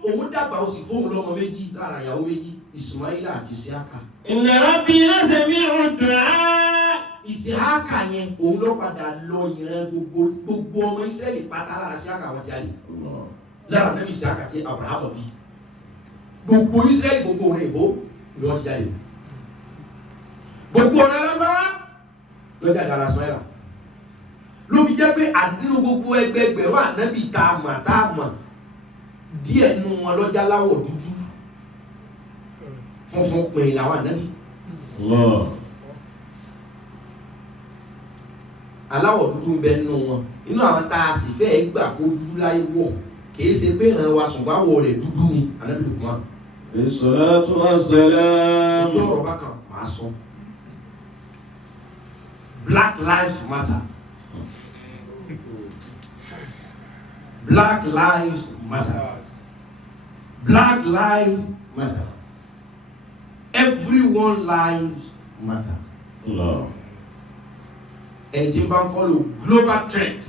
Òun dàgbà ó sì fóun lọ́mọ méjì lára ìyàwó méjì Ismaila àti Síákà. Inna rabbi lasami'u du'a. Ìsìhákà yẹn òun ló padà lọ ìran gbogbo ọmọ Ísírẹ́lì pátá lára Síákà wọn jáde lára nẹ́bí Síákà tí Abrahamu bí gbogbo Ísírẹ́lì gbogbo òun ìbò ni wọ́n ti jáde gbogbo ọ̀nà lọ́wọ́ ló jáde lára Ismaila ló fi jẹ́ pé nínú gbogbo ẹgbẹgbẹ̀rún ànábì tá a mọ̀ díẹ̀ nínú wọn lọ́jà láwọ̀ dúdú funfun pè làwọn ànábì. Aláwọ̀ dúdú ń bẹ nínú wọn inú àwọn tá a sì fẹ́ gbà kó dúdú láyé wọ̀ kìí ṣe pé ìran wa ṣùgbọ́n àwọ̀ rẹ̀ dúdú ni Ànábì Lukman. Salatu wassalam. Ojú ọ̀rọ̀ bákan máa sọ Black Lives Matter. Black Lives Matter. Black Lives Matter. Everyone lives matter. Ẹni tí ń bá ń follow global trend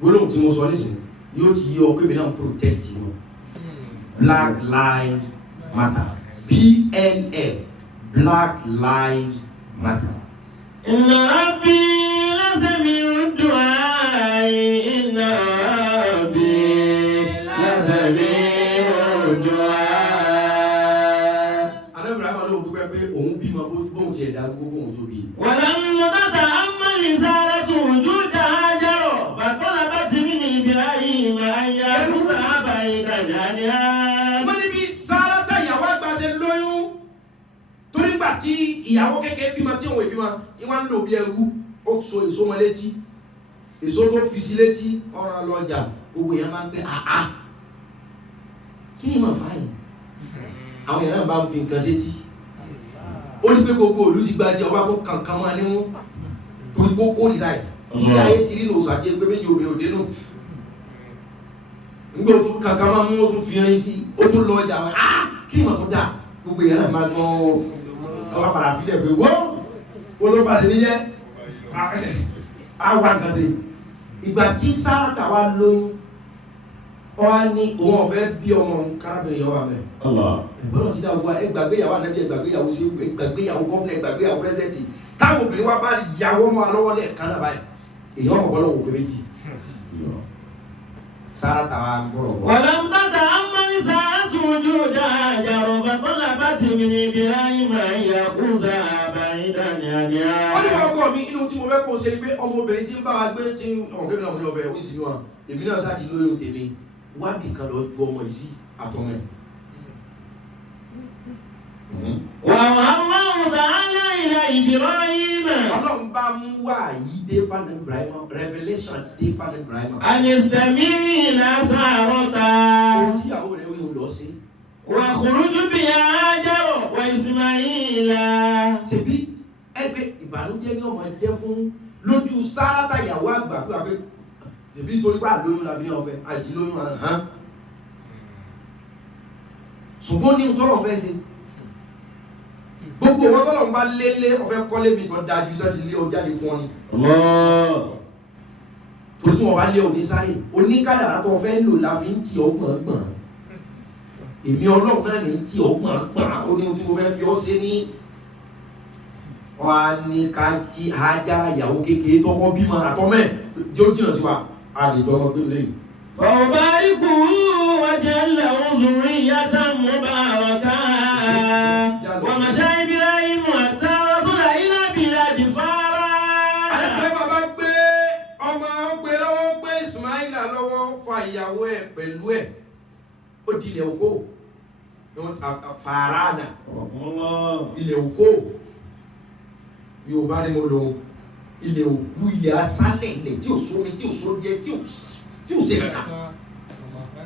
gbólóhùn tí mo sọ nísìnyí yóò ti yí ọ pé mi náà protest yìí Black Lives Matter BLM Black Lives Matter. Inna rabbi lasami'u du'a. Inna rabbi lasami'u du'a. Alábìrì àwọn ọmọ dúpẹ́ pé òun bímọ bóun ti ẹ̀dá gbogbo òun tó bí. ولما تتأمل سارة وجود هاجر فطلبت من إبراهيم أن يرفع بين جانها. Wọ́n ní bí Sárátà ìyàwó àgbà ṣe lóyún torí gbà tí ìyàwó kékeré bímọ tí òun ìbímọ ìwọ́n ń lò bí ẹrú ó so èso mọ́ létí èso tó fi sí létí ọ̀rọ̀ lọ́jà gbogbo èèyàn máa ń pẹ́ àá kí ni ìmọ̀ fáyìn àwọn èèyàn náà bá ń fi nǹkan sétí ó ní pé gbogbo òlú ti gba ti ọba tó kankan máa níwọ̀n torí kó kó nìlá ẹ̀ ilé ayé ti rí ní òsàdé pé méjì obìnrin òde nù nígbà tó kankan máa mú ó tún fi rin sí ó tún lọ ọjà wọn kí ìmọ̀ tó dà gbogbo èèyàn náà máa gbọ́n ọba padà fílẹ̀ pé wọ́n ó tó padà níyẹn àwọn àgbàṣe ìgbà tí Sárátà wá lóyún ọwá ní òun ọ̀fẹ́ bí ọmọ kárábìnrin yọ wà mẹ́ ìgbọ́nà ti dá ogun ẹgbàgbéyàwó ànábì ẹgbàgbéyàwó sí ẹgbàgbéyàwó gọ́fúnà ẹgbàgbéyàwó pírẹ́sẹ̀tì táwọn obìnrin wa bá yàwó mọ́ alọ́wọ́ lẹ́ẹ̀kan náà báyìí èèyàn ọ̀pọ̀ lọ́wọ́ òkè méjì sára tàwa gbọ́rọ̀ wọ́n. wọ́n ń bàtà amani sáàtù ojú dáadáa bàbá làbá ti mi ní ibi ayé máa ń yà kú sáàbà ìdáni àdíyà. wọ́n ní ọkọ mi inú tí mo fẹ́ kó ṣe ni pé ọmọbìnrin tí ń bá wa gbé tí ọmọbìnrin náà mo ní ọbẹ̀ ó sì ní wọn èmi náà sáà ti lóyún tèmi wábì kan lọ ju ọmọ yìí sí àtọmọ ẹ̀. Wàhálà ta'ala ila Ibrahim. Ọlọ́run bá mú wá yìí dé fún Ibrahim, revelation dé fún Ibrahim. Anistamiri nasarota. Ohun tí ìyàwó rẹ̀ wí lọ sí. Wa khuruju biha Hajar wa Ismaila. Ṣebí ẹgbẹ́ ìbànújẹ́ ní ọmọ jẹ́ fún lójú Sárátà ìyàwó àgbà pé àbẹ́ ṣebí torí pé àlóyún la fi ní ọ̀fẹ́ àti lóyún àhán. Ṣùgbọ́n ní tọ́lọ̀ fẹ́ ṣe. Gbogbo wọn tọ́lọ̀ ń bá lélé ọ̀fẹ́ kọ́lé mi tó dájú tó ti lé ọjà lè fún ọ ni. Tó tún wọ́n bá lé òní sáré oníkádàrá tó fẹ́ lò la fi ń tì ọ́ gbọ̀ngbọ̀n. Èmi Ọlọ́run náà ní tì ọ́ gbọ̀ngbọ̀n ó ní ohun tí mo fẹ́ fi ọ́ ṣe ní. Wọ́n á ní ká jí Hájára ìyàwó kékeré tọ́kọ́ bímọ àtọ́mẹ́ yóò jìnnà sí wa a lè dọ́gbọ́n pé lẹ́yìn. Ọ̀báríkù wájẹ́lẹ̀ òzùrí yátà mubaraka. Wọ́n máa ṣá Ibrahim àtàwọn sọ́dà ilábìlá di fara. Àyẹ̀fẹ́ bàbá gbé ọmọ gbé lọ́wọ́ gbé Ismaila lọ́wọ́ fa ìyàwó ẹ̀ pẹ̀lú ẹ̀. Ó di ilẹ̀ òkó. Fàránà. Ilẹ̀ òkó. Yorùbá ni mo lò ilẹ̀ òkú ilẹ̀ asálẹ̀ ilẹ̀ tí ò sómi tí ò sóúnjẹ tí ò ṣe kankan.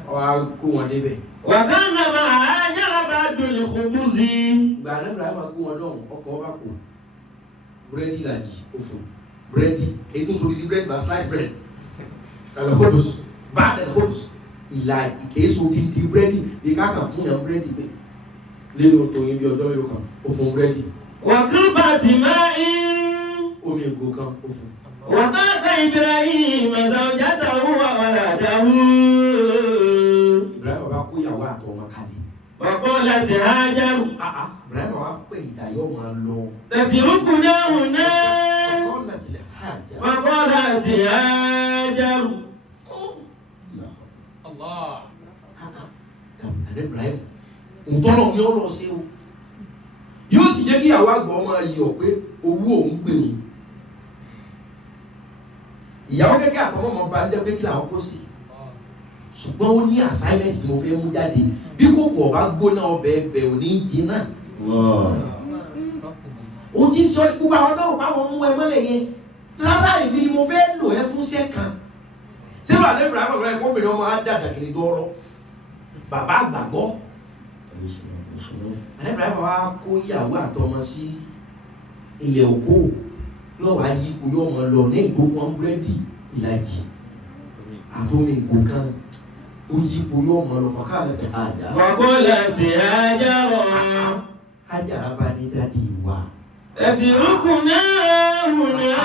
Ọwọ́ kó wọn débẹ̀. Wàkánà máa Hájára bá dùn ìkùbùsì. Ìgbà náà Ibrahim kó wọn lọ́hùn ọkọ̀ ọba kò búrẹ́dì ìlàjì òfò búrẹ́dì èyí tó sori di búrẹ́dì bá slice bread kàlẹ́ hodus bad and hodus ìlàjì kìí so di búrẹ́dì ní káàkà fún yàn búrẹ́dì pé lẹ́nu tó yin bí ọjọ́ mélòó kan ó fún búrẹ́dì. Wàkúbà tì máa ń. Omi ègbò kan ó fún. Wàbáka Ibrahim zawjatahu wa waladahu. Ibrahim bá kó ìyàwó àtọmọ kalẹ̀. Waqalat Hajaru. Ibrahim wá pé ìdáyọ̀ máa lọ. Tatrukuna huna. Waqalat Hajaru. Allah. Àdé Ibrahim ntọ́nà ni ó lọ sí o. Yóò sì jẹ́ kí ìyàwó àgbà ọmọ yọ̀ pé owó òun gbé òun. Ìyàwó kẹ́kẹ́ àtọmọ́ ọmọ bá ń dẹ́ pé kí làwọn kó sí. Ṣùgbọ́n ó ní assignment tí mo fẹ́ mú jáde bí kòkò ọba gbóná ọbẹ̀ ẹbẹ̀ ò ní jiná. O ti sọ gbogbo àwọn náà báwọn mú ẹ mọ́lẹ̀ yẹn rárá èmi ni mo fẹ́ lò ẹ fún iṣẹ́ kan. Ṣé wàá lè bìrà àwọn ẹ̀kọ́ obìnrin ọmọ á dàdà kiri dọ́rọ́? Bàbá àgbàgbọ́. Àdébìrà bàbá kó ìyàwó àtọmọ sí ilẹ̀ òkú yóò wá yí ipò yóò mọ̀ lọ lẹ́yìn tó fún búrẹ́dì ìlàjì àtọ́mi ìkó kan ó yí ipò yóò mọ̀ lọ fọ́ká àti àjà. Waqalat Hajaru. Hájára bá ní dáàdi ìwà. Tatrukuna huna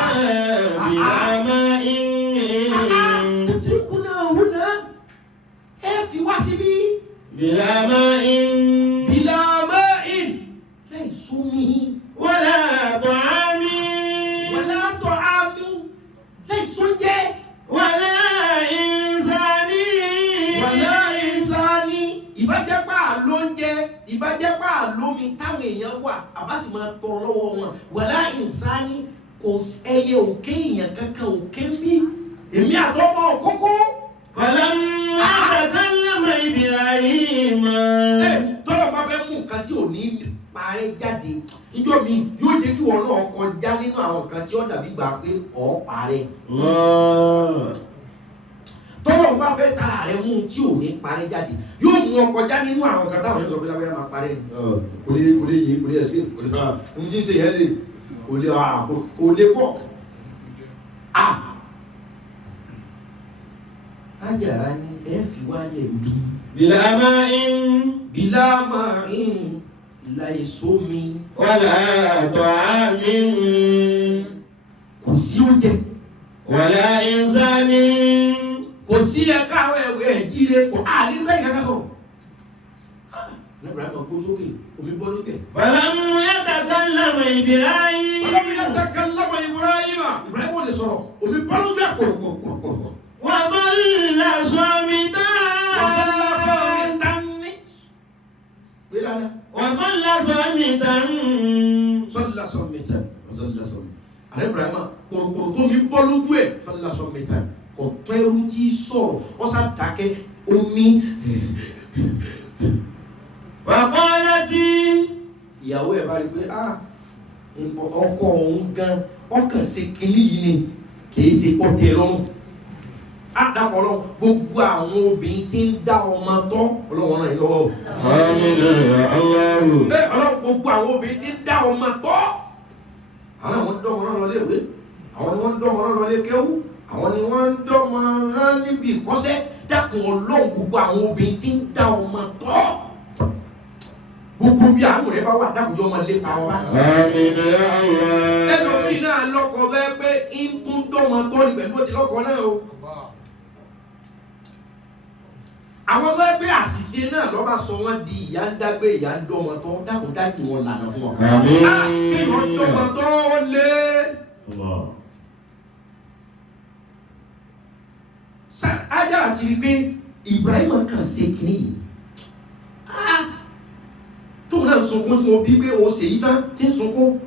bila ma'in. Tatrukuna huna ẹ fi wá síbí. Bila ma'in. Bila ma'in lẹ́yìn súnmí. Wala ta'ami. Wala ta'ami lẹ́yìn súnjẹ́. Wala insani. Wala insani ìbájẹ́pà lóúnjẹ ìbájẹ́pà lómi táwọn èèyàn wà àbáṣì máa tọrọ lọ́wọ́ wọn. Wala insani kò ẹyẹ òkè èèyàn kankan òkè bí èmi àtọ́mọ kókó. Falamma takallama Ibrahim. Tọ́lọ̀ bá fẹ́ mú nǹkan tí ò ní parẹ́ jáde níjọ́ mi yóò jẹ́ kí wọn náà kọjá nínú àwọn nǹkan tí ó dàbí gbà pé ọ̀ parẹ́. Tọ́lọ̀ bá fẹ́ tara rẹ̀ mú tí ò ní parẹ́ jáde yóò mú ọ kọjá nínú àwọn nǹkan táwọn yóò sọ pé lábẹ́ máa parẹ́ kò lè yé kò lè ẹ̀sìn kò lè bá ohun tí ń ṣe yẹn lè kò lè pọ̀. Hájára ní ẹ fi wálẹ̀ bí. Bila ma'in. Bila ma'in láì sómi. Wala ta'amin. Kò sí oúnjẹ. Wala insani. Kò sí ẹ̀ka àwọn ẹ̀wẹ̀ ẹ̀jíire kò àárín bẹ́ẹ̀ kankan sọ̀rọ̀. Nígbà tó kó sókè omi bọ́ lókè. Falamma takallama Ibrahim. ولم يتكلم إبراهيم ò lè sọ̀rọ̀ omi bọ́lú bí àpòròpòròpòrò. وظل صامتا وظل صامتا Sọ́lá sọ́mìtà. Ààrẹ Ibrahim kòròkòrò tó mi bọ́ lójú ẹ̀ sọ́lá sọ́mìtà kò tọ́ ẹrú tí sọ̀rọ̀ ọ́sà dákẹ́ omi. وقالت Ìyàwó ẹ̀ bá rí pé ọkọ òun gan ọkàn ṣe kínní yìí ni kìí ṣe pọ́tẹ́ lọ́rùn. Àdàpọ̀ lọ gbogbo àwọn obìnrin tí ń dá ọmọ tọ́ ọlọ́wọ́n náà lọ́wọ́. Bẹ́ẹ̀ ọlọ́run gbogbo àwọn obìnrin tí ń dá ọmọ tọ́. Àwọn ni wọ́n ń dọ́mọ náà lọ léèwé, àwọn ni wọ́n ń dọ́mọ náà lọ lé kéwú, àwọn ni wọ́n ń dọ́mọ náà níbi ìkọ́ṣẹ́. Dákun ọlọ́run gbogbo àwọn obìnrin tí ń dá ọmọ tọ́. Gbogbo bí àánú rẹ bá wà dákùnjọ́ ọmọ lépa ọba. Ẹlòmíì náà lọ́kọ bẹ́ẹ̀ pé ń tún dọ́mọ tọ́ ní pẹ̀lú bó ti lọ́kọ náà o. Àwọn ọlọ́ọ̀ pé àṣìṣe náà lọ́ba sọ wọ́n di ìyá ń dágbé ìyá ń dọ́mọ tọ́ dákun dájú wọn lànà fún wọn. Kéèyàn dọ́mọ tọ́ ó lé. Ájára ti rí pé Ibrahim kan ṣe kìíní yìí. Tóun náà sunkún tí mo bí pé o ṣèyí tán tí ń sunkún.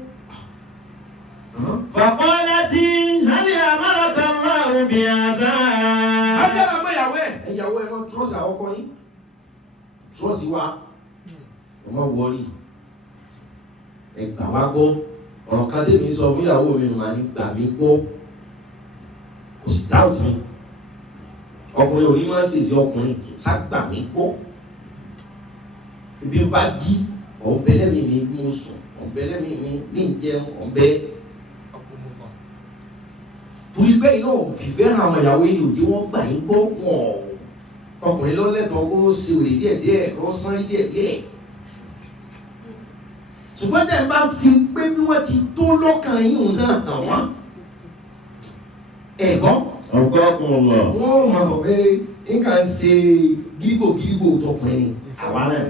فقالت هل أمرك الله بهذا Ájára mọ́ ìyàwó ẹ̀ mọ́ trọ́sì àwọn ọkọ yín. Trọ́sì wa ọmọ wọrí ẹgbà wá gbọ́ ọ̀rọ̀ kan tèmi sọ fún ìyàwó mi mà ní gbà mí gbọ́ kò sì dáhùn mi. Ọkùnrin òní máa ń ṣèṣe ọkùnrin ságbà mí gbọ́. Ibi bá jí ọ̀bẹ́lẹ́mì mi mú sùn ọ̀bẹ́lẹ́mì mi ní ìjẹun ọ̀bẹ́. Torí bẹ́ẹ̀ náà fìfẹ́ hàn àwọn ìyàwó yìí òde wọ́n gbà yín gbọ́ wọn ọkùnrin lọ́lẹ́tọ̀ọ́ kó ṣe òrè díẹ̀díẹ̀ kó sánrí díẹ̀díẹ̀. Ṣùgbọ́n tẹ̀ ń bá fi pé bí wọ́n ti tó lọ́kàn yìí náà hàn wọ́n. Ẹ̀gbọ́n. ọ̀gbọ́n lọ. Wọ́n mọ̀ pé nǹkan ṣe gírígbò tọkùnrin ni àwa náà.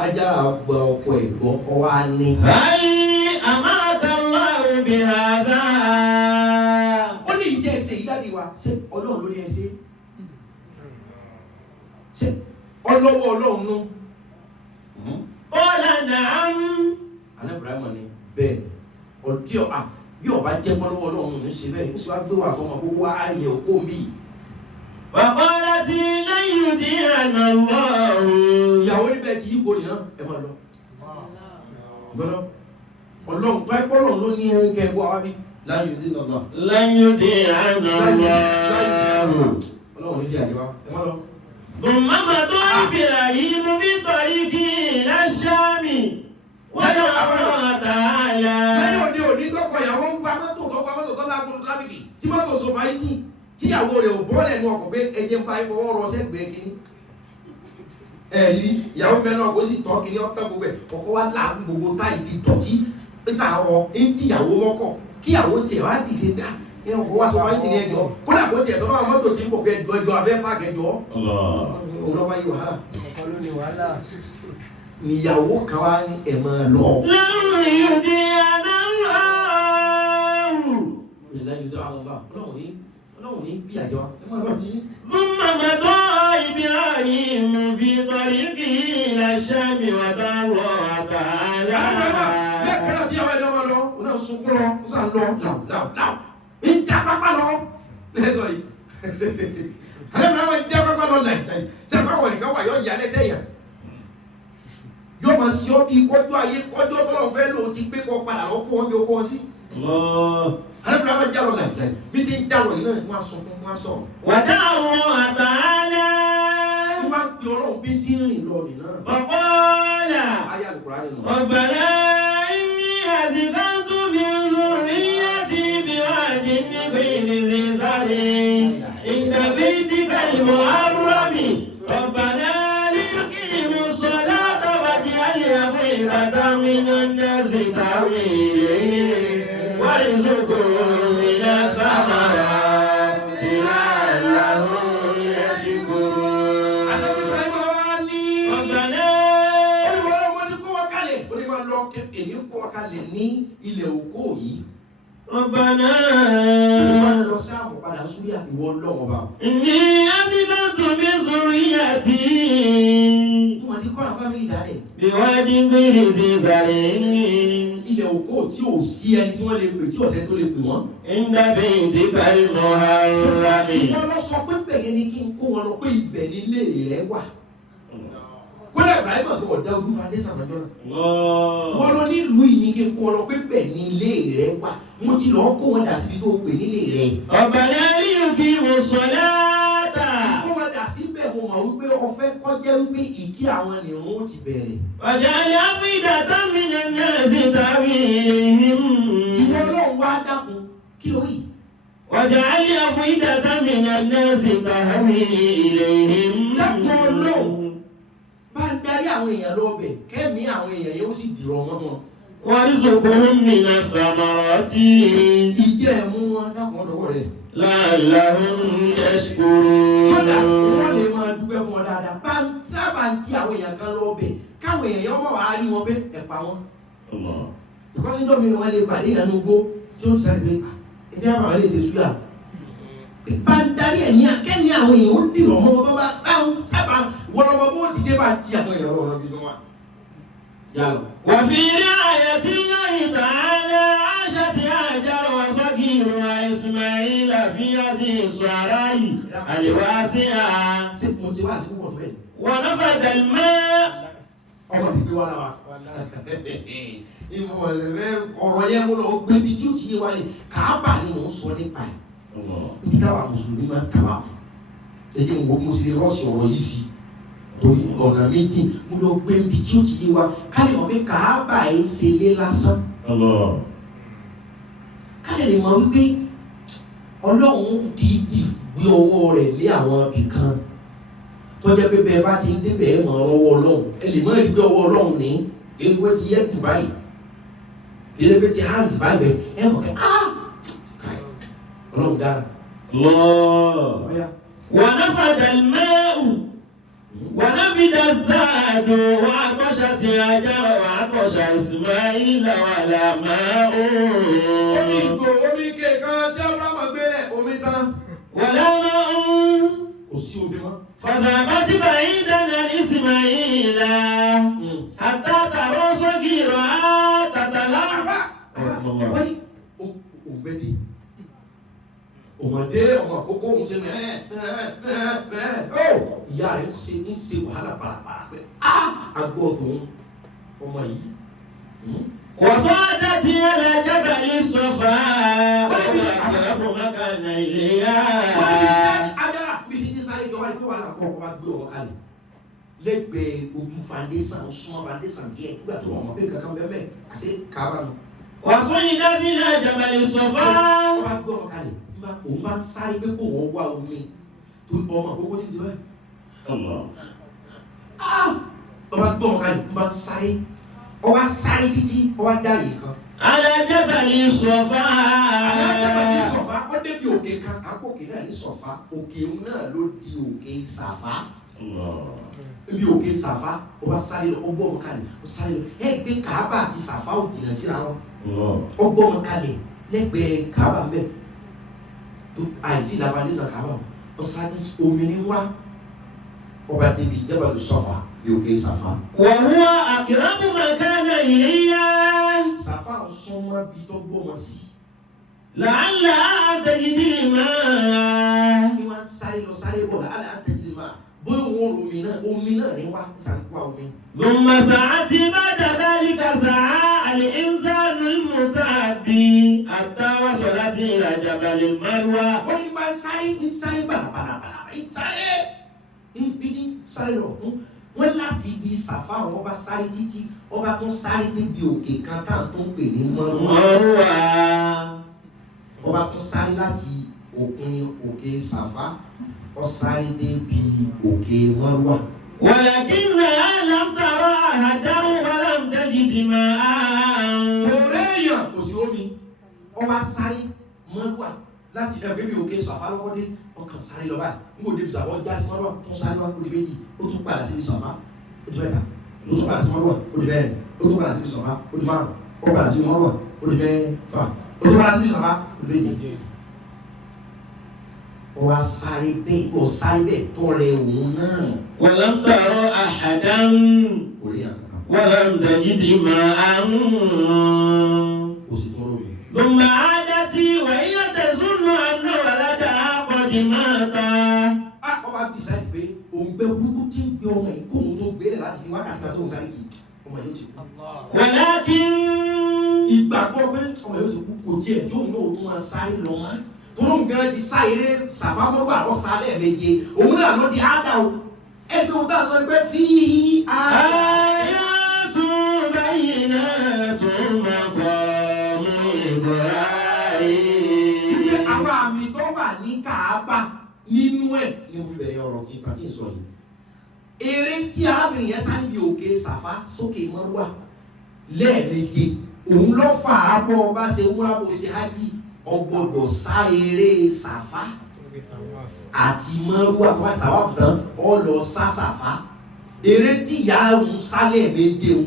Ájára gba ọkọ ẹ̀gbọ́n kọ́ wá ní. هل أمرك الله بهذا Ó ní ìjẹ́ ẹsẹ̀ yìí dáàdi wa ṣé Ọlọ́run ló ní ẹsẹ̀? Ṣé ọlọ́wọ́ Ọlọ́run nú? قال نعم Àná Ibrahim ni bẹ́ẹ̀ ọdí bí ọba jẹ́ pọ́lọ́wọ́ Ọlọ́run ní ṣe bẹ́ẹ̀ ní ṣe wá gbé wà tó ọmọ gbogbo ayé òkú mi. وقالت لن يدينا الله Ìyàwó níbẹ̀ tí yípo nìyàn ẹ máa lọ. Ìgbọ́dọ̀ Ọlọ́run tó ẹ pọ́lọ́run ló ní ẹ̀ńkẹ́ ẹ̀gbọ́ àwọn bí láyé òdì nàlá. لن يدينا الله Ọlọ́run ní fi àdéwá ẹ máa lọ. ثم مضى إبراهيم بطريقه إلى الشام ودعا الله تعالى Lẹ́yìn òde òní tọkọ ìyàwó ń gba mọ́tò tó lágùn tráfíkì tí mọ́tò sọ fàáyí tì tíyàwó rẹ̀ ò bọ́ọ̀lẹ̀ ní ọkọ̀ pé ẹjẹ́ ń pa ìfọwọ́ rọ sẹ́gbẹ̀ẹ́ kìíní. Ẹ̀rí ìyàwó mẹ́rin náà kó sì tọ́ kìíní ọ̀pẹ́ gbogbo ẹ̀ ọkọ̀ wa láàbù gbogbo táyì ti dọ̀tí ìsàrọ̀ ń tíyàwó mọ́kọ̀ kíyàwó tiẹ̀ wá dìde gbà ní ọkọ̀ wa sọ fàáyí tì ní ẹjọ́ kódà kó tiẹ̀ sọ fún àwọn mọ́tò tí ń bọ̀ pé ẹjọ́ afẹ́ pààkì ẹjọ́ ọlọ́wáyé wàhálà níyàwó kan wá ní ẹ̀ máa lọ. لن يدينا الله Ìlànà ìjọ àwọn ọba Ọlọ́run ní bí àjọ ẹ máa lọ jí. ثم مضى إبراهيم في طريقه إلى الشام ودعا الله تعالى Lẹ́ẹ̀kan náà tí ìyàwó ẹ̀dọ́ máa lọ, òun náà sunkún lọ, ó sàn lọ, láù. Ń já pápá lọ. Lẹ́sọ̀ yìí. Àlẹ́ mi máa ń já pápá lọ láì. Ṣé àpáwọ̀ nìkan wà yóò yà lẹ́sẹ̀ yà? Yóò máa ṣe ọ́ bí kọjú ayé kọjú ọ̀tọ́lọ̀ fẹ́ lò ó ti gbé kọ padà lọ kó wọn bí ó kó wọn sí. Àlẹ́ mi máa ń já lọ láì. Bí ti ń já lọ yìí náà wọ́n á sunkún, wọ́n á sọ̀rọ̀. ودعا الله تعالى Wọ́n á pe Ọlọ́run bí tí ń rìn lọ nìyẹn. فقال Ayé Al-Qur'ani nù. ربنا إني أسكنت من ذريتي بواد غير ذي زرع عند بيتك المحرم ربنا ليقيموا الصلاة واجعل أفئدة من الناس تهوي إليهم وارزقهم من الثمرات لعلهم يشكرون Ànábì Ibrahim wá ní. ربنا Èmi kó wa kalẹ̀ ní ilẹ̀ òkó yìí. Rabbana lọ sí àmọ̀ padà sórí àbíwọ́ lọ́wọ́ bá. inni askantu min zurriyyati. Wọ́n ti kọ́ àwọn fámìlì dáadẹ̀. Biwadin ghayri zi zar'in. Ilẹ̀ òkó tí ò sí ẹni tí wọ́n lè pè tí ọ̀sẹ̀ tó lè pè wọ́n. Inda baytikal muharram. Wọ́n lọ sọ pé bẹ̀yẹn ni kí n kó wọn lọ pé ibẹ̀ ni ilé rẹ̀ wà. Kódà Ibrahim àti ọ̀dà ojú foundation àjọ náà. Wọ́n lọ nílùú yìí ní kí n kó wọn lọ pé bẹ̀ ni ilé rẹ̀ wà. Mo ti lọ kó wọn dà síbi tó pè nílé rẹ̀. Rabbana liyuqimus salata. Kó wọn dà síbẹ̀ mo mọ̀ wípé ọ̀fẹ́ kọjá wípé ìkí àwọn ènìyàn ó ti bẹ̀rẹ̀. Waj'al af'idatan minan nasi tahwi ilayhim. Ìwọ Ọlọ́run wá dákun kí ló yìí? Waj'al af'idatan minan nasi tahwi ilayhim. Dákun Ọlọ́run bá ń darí àwọn èèyàn lọ bẹ̀ kẹ́mi àwọn èèyàn yóò sì dìrọ̀ mọ́ wọn. Warzuqhum minas samarati. Ìjẹ́ ẹ̀mú wọn dákun ọ̀dọ́wọ́ rẹ̀. La'allahum yashkurun. Kódà wọ́n lè máa dúpẹ́ fún ọ dáadáa. Bá ń sábà ń ti àwọn èèyàn kan lọ bẹ̀ káwọn èèyàn ọmọ wa rí wọn pé ẹ̀pà wọn. Ìkọ́síjọ́ mi wọ́n lè pàdé ìyànú gbó tí ó sáré pé ẹ̀jẹ̀ àwọn lè ṣe súyà. Bá ń darí ẹ̀mí akẹ́ni àwọn èèyàn ó dìrọ̀ mọ́ wọn bá ń sábà wọ́lọ́mọ bó ti dé bá ti àwọn èèyàn lọ́wọ́ bí wọ́n wà. Wa fi ri'ayati Allahi ta'ala 'ashat Hajar wa Saghir wa Isma'il fi hadhihi as-sahra'i al-wasi'a. Mo ti wá sí púpọ̀ tó bẹ́ẹ̀. Wa nafada al-ma'. Ọmọ ti gbé wá náà wá. Ìmọ̀ ọ̀rọ̀ yẹn mo lọ gbé bí tí ó ti yé wa ni Kàábà ni mò ń sọ nípa ẹ̀. Ibi táwa Mùsùlùmí máa ń tàwa fún. Ẹ jẹ́ mo sì lè rọ́ọ̀sì ọ̀rọ̀ yìí sí. Torí ọ̀nà méjì mo lọ gbé ibi tí ó ti yé wa ká lè mọ̀ pé Kàábà yìí ṣe lé lásán. Ká lè mọ̀ wípé Ọlọ́run dìídì gbé ọwọ́ rẹ̀ lé àwọn ibì kan tó jẹ́ pé bẹ́ẹ̀ bá ti ń débẹ̀ ẹ̀ mọ̀ ọwọ́ Ọlọ́run ẹ lè mọ̀ ìgbé ọwọ́ Ọlọ́run ní ewé ti yẹ Dubai ewé ti hands báyìí bẹ́ẹ̀ ẹ mọ̀ pé Ọlọ́run dára. Wa nafada al-ma'u. ونبذ الزاد وعطشت هاجر وعطش إسماعيل ولا ماء. Omi ìgò omi ike kan tí Abraham gbé omi tán. ولا ماء. Kò sí omi mọ́. فذهبت بعيدا عن إسماعيل حتى ترى صغيرها تتلعب. Wọ́n ní ògbẹ́dì. Ọmọdé ọmọ àkókò òun ṣe ìyá rẹ̀ ń ṣe wàhálà pàràpàrà pé àgbọ̀ tòun ọmọ yìí. وصعدت إلى جبل الصفا وهو أقرب مكان إليها. Ajára bí ti sáré jọ wá ní pé wàhálà pọ̀ ọba gbé ọmọ kalẹ̀ lẹ́gbẹ̀ẹ́ ojú foundation súnmọ́ foundation díẹ̀ nígbà tó wọ́n mọ̀ pé kankan bẹ́ẹ̀ bẹ́ẹ̀ àṣẹ Káàbà nù. وصعدت إلى جبل الصفا. Ọba gbé ọmọ kalẹ̀ òun bá ń sáré pé kò wọ́n wá omi tó ọmọ àkókò títí báyìí. Ọba gbé ọmọ kalẹ̀ òun bá ń sáré ọba sáré títí ọba dá yìí kan. على جبل الصفا. Alájàbálí Sọ̀fà ó débi òkè kan àpòkè náà ní Sọ̀fà òkè náà ló di òkè Sàfà. Ibi òkè Sàfà ọba sáré lọ ọgbọ́n ọmọ kalẹ̀ ó sáré lọ ẹgbẹ́ Kàábà àti Sàfà ò jìnnà síra wọn ọgbọ́n ọmọ kalẹ̀ lẹ́gbẹ̀ẹ́ Kàábà ń bẹ̀ àìsí ìlànà Kàábà ọ̀sán omi ní wá ọba débi Jabalu Sọ̀fà bí òkè Sàfà. وهو أقرب مكان إليها. Sàfà súnmọ́ bí tó gbọ́mọ sí. لعلها تجد الماء. Ní wọ́n sáré lọ sáré bọ̀ làálà àtẹ̀jẹ̀ máa bóyá wọ́n omi náà ní wá sàǹkó omi. ثم ساعة بعد ذلك سعى الإنسان المتعبي حتى وصلت إلى جبل المروة. Wọ́n ní bá ń sáré bàràbàrà ń sáré lọ wọ́n láti ibi Sàfà wọn bá sáré títí ọba tó sáré níbi òkè kan tá à ń tó ń pè ní Mọ́rúwà. Ọba tó sáré láti òpin òkè Sàfà ó sáré débi òkè Mọ́rúwà. ولكنها لم ترى هدر ولم تجد ماء. Ọ̀rẹ́ èèyàn kò sí omi ọba sáré Mọ́rúwà láti ẹgbẹ́ òkè Sàfà lọ́kọ́dé ọkàn sáré lọ báyìí nígbò débi Sàfà ọjà sí Mọ́rúwà tó sáré wá kó di méjì ó tún padà síbi Sàfà ó di mẹ́ta ó tún padà sí Mọ́rúwà ó di bẹ́ẹ̀ ó tún padà síbi Sàfà ó di márùn ó padà sí mọ́rọ̀ ó lè mẹ́fà ó tó padà sí sàfá ó lè jẹ́ ó wá sáré bẹ́ẹ̀ tó rẹ òun náà. ولم تر أحدا ولم تجد ماء ثم عادت وهي تظن أن ولدها قد مات. ọba decide pé òun gbẹ burúkú tí ń gbé ọmọ yìí kó òun tó gbélé láti ní wákàtí náà tó ń sáré yìí ọmọ yóò ti kú. ولكن ìgbàgbọ́ pé ọmọ yóò ti kú kò tiẹ̀ tó ń náà tó máa sáré lọ mọ́ tóró nǹkan ti sá eré sàfámọ́rú àlọ́ sálẹ̀ méje òun náà ló di ádá o ẹgbẹ́ òun táà sọ pé fi ayatun bayyinatun maqamu Ibrahim. àwọn àmì tó wà ní Káàbà nínú ẹ̀ ní mo fi bẹ̀rẹ̀ ọ̀rọ̀ kí pàtí sọ yìí eré tí arábìnrin yẹn sáré bí òkè sàfá sókè mọ́rúwà lẹ́ẹ̀méje òun ló fà á bọ́ bá ṣe múra bó ṣe hájì ọgbọ́dọ̀ sá eré sàfá àti mọ́rúwà tó wà tàwa fún ọ lọ sá sàfá eré tí ìyá òun sálẹ̀ méje o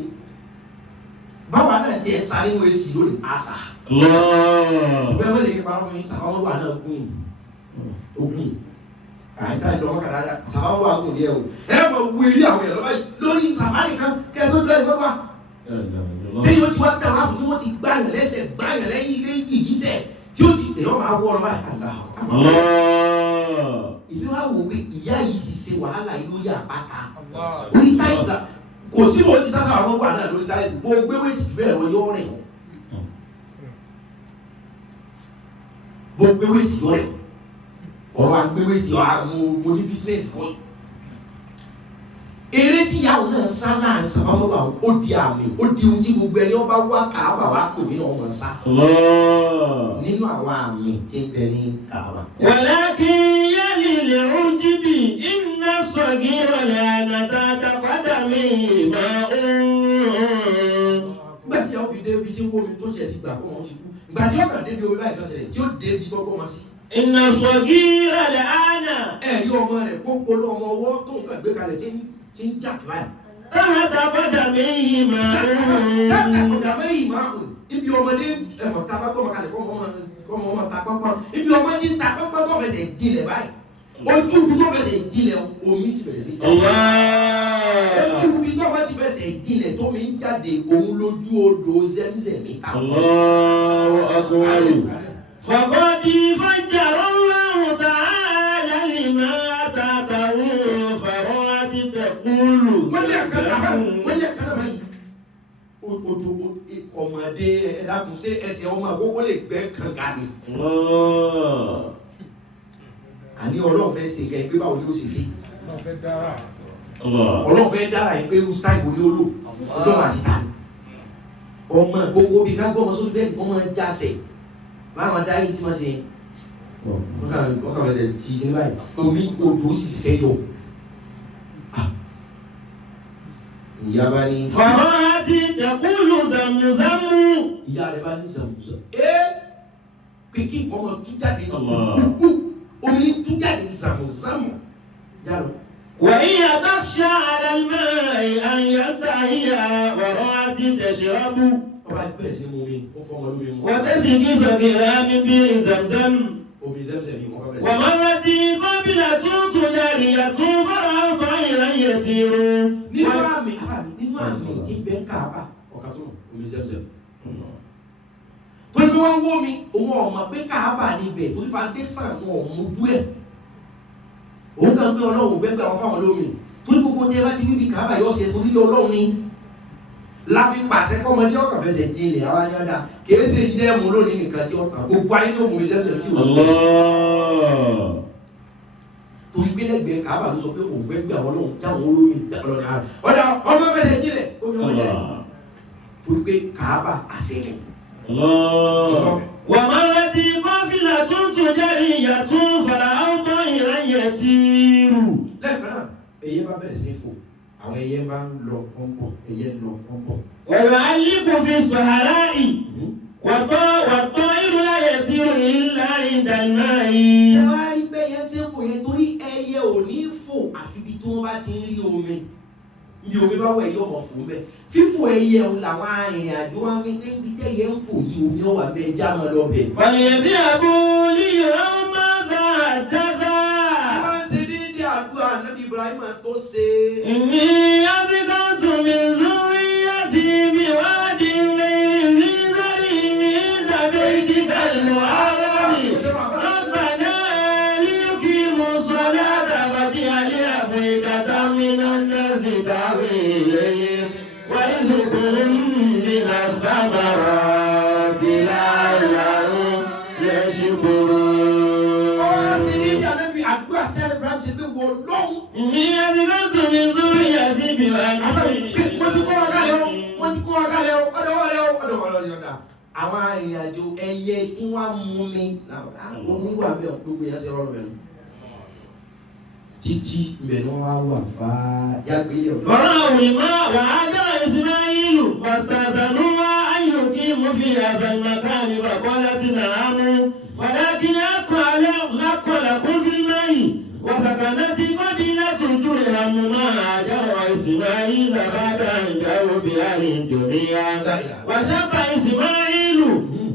báwa náà jẹ́ sáré wọn èsì lónìí àṣà ṣùgbọ́n wọ́n lè ní parọ́ mi sàfá mọ́rúwà náà gùn ogun àìta ìjọba kàdáda sàfá mọ́rúwà gùn díẹ̀ o ẹ mọ̀ wú eré àwọn èèyàn lọ́wọ́ lórí sàfá nìkan kẹ́ẹ̀ tó jẹ́ ìgbọ́dọ̀ tí yóò ti wá tẹ̀wá fún tí wọ́n ti gbáyàn lẹ́sẹ̀ gbáyàn lẹ́yìn ilé ìgbìgísẹ̀ tí ó ti èèyàn máa wọ́ ọ̀rọ̀ báyìí àlá ìlú wa wò pé ìyá yìí sì ṣe wàhálà yìí lórí àpáta orí táìsì la kò sí bó ti sáfà àwọn wà náà lórí táìsì bó gbé wéètì jù bẹ́ẹ̀ lọ yọ rẹ̀ bó gbé wéètì yọ rẹ̀ ọ̀rọ̀ àgbé wéètì mo ní fitness kan eré tí ìyàwó náà sá láàrin sàfàmọ́wà ó di àmì ó di ohun tí gbogbo ẹni ọba wá Káàbà wá pè mí náà wọ́n sá nínú àwọn àmì tí ń bẹ ní Káàbà. ولكن يلي العجب إن الصغير لا نتقدم ماء. nígbà tí ìyàwó fi dé ibi tí ń wómi tó tiẹ̀ ti gbà kó wọn ti kú ìgbà tí ọkàn débi omi báyìí lọ́sẹ̀ tí ó dé ibi tó gbọ́ wọn sí. إن الصغير الآن ẹ̀rí ọmọ rẹ̀ kó polo ọmọ ọwọ́ tó nǹkan gbé kalẹ̀ tí ń jà kíláyà. تقدم ماء. tẹ́tẹ̀kọ̀dàmẹ́yìn máa kù ibi ọmọdé ẹ̀mọ̀ tábà gbọ́mọ kalẹ̀ kọ́ ọmọ ta pọ́npọ́n ibi ọmọdé ta pọ́npọ́n tó fẹsẹ̀ jinlẹ̀ báyìí ojú ibi tó fẹsẹ̀ jinlẹ̀ omi sì bẹ̀rẹ̀ sí í jáde ojú ibi tó fẹsẹ̀ fẹsẹ̀ jinlẹ̀ tó mi ń jáde òun lójú odò Zẹ́mzẹ́mì ká. فقد فجر الله تعالى الماء تحته فرات تقول wọ́n lé àkàrà báyìí ojú ọmọdé ẹ̀dàkùn sí ẹsẹ̀ ọmọ àkókò lè gbẹ́ kànga ni. àní Ọlọ́run fẹ́ ṣe kẹ́ ẹgbẹ́ báwo ni ó ṣe ṣe. Ọlọ́run fẹ́ dára ẹgbẹ́ irú style wo ni ó lò Ọlọ́run àti ta ni. ọmọ àkókò bíi ká gbọ́mọ sórí bẹ́ẹ̀ ni wọ́n máa ń jásẹ̀ láwọn adáyé tí wọ́n ṣe wọ́n kàn fẹ́ ti ní báyìí omi odò sì ṣẹ́yọ. ìyá bá ní. فرات تقول زمزم. ìyá rẹ̀ bá ní Zamzam. pé kí nǹkan ọmọ tú jáde gbogbo omi tú jáde Zamzam yálò. وهي تخشى على الماء أن ينتهي ورات تشرب. ọba bẹ̀rẹ̀ sí mú mi ó fọmọ lórí mu. وتسقي صغيرها من بئر زمزم. omi Zamzam yìí wọ́n bá bẹ̀rẹ̀ sí. ومرت قبلة جارية فرأوا طيرا يطير. nínú àmì tí bẹ́ẹ̀ Káàbà ọ̀ka tó omi Zamzam. torí pé wọ́n ń wó mi òun ọ̀mọ̀ pé Káàbà níbẹ̀ torí foundation wọn ò mójú ẹ̀. òun kàn pé Ọlọ́run gbẹ́gbẹ́ àwọn fáwọn lómi torí gbogbo tí ẹ bá ti wíbi Káàbà yọ ṣe torí Ọlọ́run ni láfi pàṣẹ kọ́mọdé ọkàn fẹsẹ̀ jinlẹ̀ àwọn ayọ́dá kìí ṣe jẹ́ mú lónìí nìkan tí ó tàn gbogbo ayé ló mú mi Zamzam tí ó torí gbẹ́lẹ́gbẹ́ Káàbà ló sọ pé òun gbẹ́gbẹ́ àwọn Ọlọ́run jáwọn olómi ọlọ́run ààrẹ ọ̀dà ọmọ fẹsẹ̀ jinlẹ̀ omi ọmọ jẹ́ torí pé Káàbà àṣẹ ومرت قافلة جارية فرأوا طيرا يطير. lẹ́ẹ̀kan náà ẹyẹ bá bẹ̀rẹ̀ sí ní fò àwọn ẹyẹ bá ń lọ pọ́npọ́n ẹyẹ ń lọ pọ́npọ́n. ويعلق في الصحراء والطائر لا يطير إلا عند الماء. ṣé wàá rí bẹ́ẹ̀ yẹn ṣe ń fò yẹn torí ẹyẹ ò ní fò àfi ibi tí wọ́n bá ti ń rí omi ní omi bá wẹ̀ yóò mọ̀ fún bẹ́ẹ̀ fífò ẹyẹ làwọn arìnrìn àjò wa ní pé ibi tẹ́yẹ ń fò yìí omi ó wà bẹ́ẹ̀ já máa lọ bẹ̀. Wàlẹ̀bí àbúlé ọmọ bá dáká. Wọ́n ṣe déédé àdúrà Nábì Ibrahim tó ṣe. Ìní àtìkọ́ tún mi lórí àti mi wádìí lẹ́yìn ní sáré ní tàbí kíkà ìlú ara mi. Ọgbàdá ẹlẹ́kì mú sọ́dá tàbí alẹ́ àbọ̀ ìdàtà mi náà ń dẹ́sí dáwé lẹ́yìn. Wáyé sùkúrú mi nà sábàrà ti láyàrún yẹ́sùkúrú. Ní ẹ̀sìnkọ́ tún mi sórí àti ìbìlà ní wọ́n ti kọ́ ọ̀gálẹ̀ ọ̀dọ̀wọ̀lẹ̀ àwọn arìnrìnàjò ẹyẹ tí wọ́n mú mi oníwà bẹ́ẹ̀ gbogbo yẹn ṣe rọrùn mẹ́nu títí mẹ́nu wá wà fáá jágbé ilé ọ̀dọ́. ọ̀rọ̀ òwìmọ́ wà á dá Ismailu fàstàṣàlúwà ayòkí mú fi àfẹ̀mọ̀ká ní bàbá láti nàámú wàlákí lákọ̀ọ́lá kún sí mẹ́yìn وسكنت قبيلة ترهم ما هاجر إسماعيل بعد أن جاءوا بأهل الدنيا وشاب إسماعيل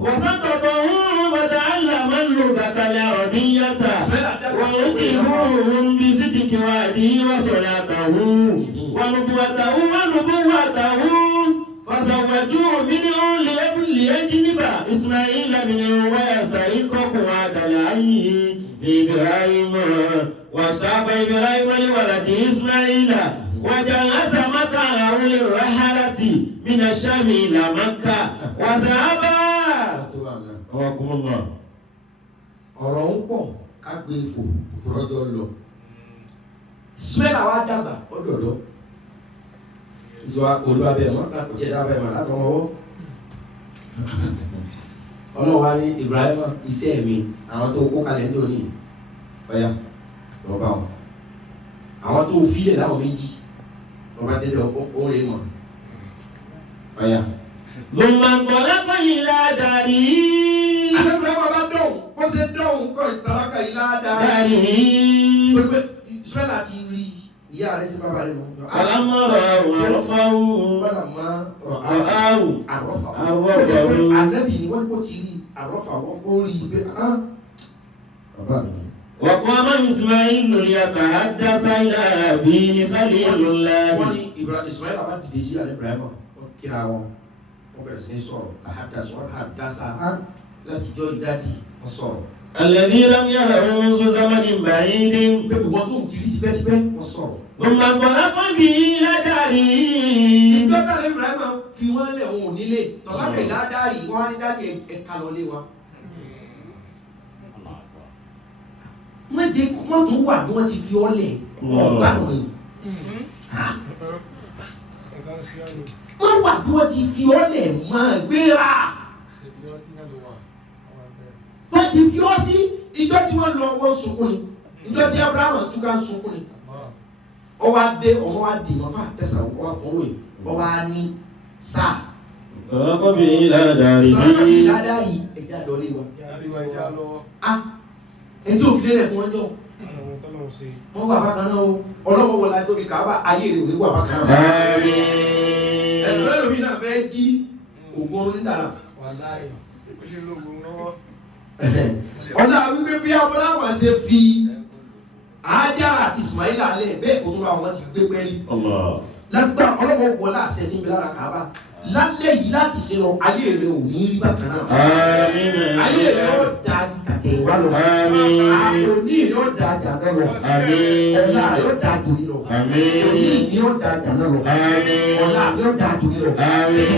وسقطه وتعلم اللغة العربية ويجيبهم بصدق وعده وصلاته ونبوته فزوجوه منه ليجنب إسماعيل منه ويستحق قوات العين لإبراهيم واصطفى إبراهيم لولد إسماعيل وجهز مكانه للرحلة من الشام إلى مكة وذهب. ọ̀rọ̀ ń pọ̀ ká gbé fò rọ́jọ́ lọ. Ismaila wa dàgbà ọ̀dọ̀dọ̀ olùwàbẹ̀ mọ́ kò tiẹ̀ dábàá ẹ̀mọ́ látọmọ ọwọ́. Ọlọ́wà ní Ibrahim iṣẹ́ mi àwọn tó kó kalẹ̀ ń dòní ọ̀yà lọ́ba wọn. Àwọn tó fílẹ̀ láwọn méjì ọba dédé ọ̀rẹ́ mọ̀ ọ̀yà. ثم انطلق إلى داره. Àdébùrẹ́ bàbá dọ̀hùn, ó ṣe dọ̀hùn kọ́ ìtàlákà ìlà dáre. Pẹ̀lú Ismaila ti rí ìyá rẹ̀ ti bàbá rẹ̀ lọ. فلما رأوا عرفه àrọ́fà. Ànábì ni wọ́n kò ti rí àrọ́fà wọn kò rí pé bàbá mi. وقام إسماعيل ليتحدث إلى أبيه خليل الله. Wọ́n ní Ismaila bá dìde sí àlẹ́ Ibrahim kíra wọn. Wọ́n bẹ̀rẹ̀ sí ní sọ̀rọ̀ àhàdásá wọn àdásá láti jọ ìdádì wọn sọ̀rọ̀. الذي لم يره منذ زمن بعيد. Bẹ́ẹ̀ wọ́n tó ń tiri tipẹ́tipẹ́ wọ́n sọ̀rọ̀. ثم انطلق به إلى داره. Ìjọba àlẹ́ Ibrahim fi wọ́n lẹ̀ wọn ò nílé tọ́lákẹ̀ ládàrí wọ́n á ní dáàdì ẹ̀ka lọlé wa. Wọ́n tún wà bí wọ́n ti fi ọ́ lẹ̀ ọ̀gbádùn yìí. Wọ́n wà bí wọ́n ti fi ọ́ lẹ̀ máa gbéra. Wọ́n ti fi ọ́ sí ìjọ tí wọ́n lọ wọ́n sunkún ni. Ìjọ tí Abraham túká ń sunkún ni. Ọwọ́ adé ọmọ wa dì wọ́n fà tẹ̀sán ọwọ́ fọwọ́ yìí. Ọwọ́ á ní sáà. انطلق به إلى داره. Ládàrí ẹja lọlé wa. Ẹni tí ò fi lélẹ̀ fún wọn jọ. Wọ́n wà bákan náà o. Ọlọ́wọ́ wọlé tóbi Káàbà ayé rẹ̀ ò ní wà bákan náà. Àmín. Ẹ̀dùn ẹlòmí náà fẹ́ jí ògùn orun nídàrà. Ọ̀nà wípé bí Abraham ṣe fi Ájárà àti Ismaila lẹ̀ bẹ́ẹ̀ kò tó bá wọn ti gbé pẹ́ẹ́lí. Lágbà ọlọ́wọ́ wọlé àṣẹ tí ń bẹ lára Káàbà. Lálẹ́ yìí láti ṣe lọ ayé rẹ̀ ò ní rí bákan náà. Àmín. Ayé rẹ̀ ó da tàtẹ̀ ìwá lọ. Àmín. Òní rẹ̀ ó da jàdá lọ. Àmín. Ọ̀la rẹ̀ ó da jòní lọ. Àmín. Òní rẹ̀ ó da jàdá lọ. Àmín. Ọ̀la rẹ̀ ó da jòní lọ. Àmín.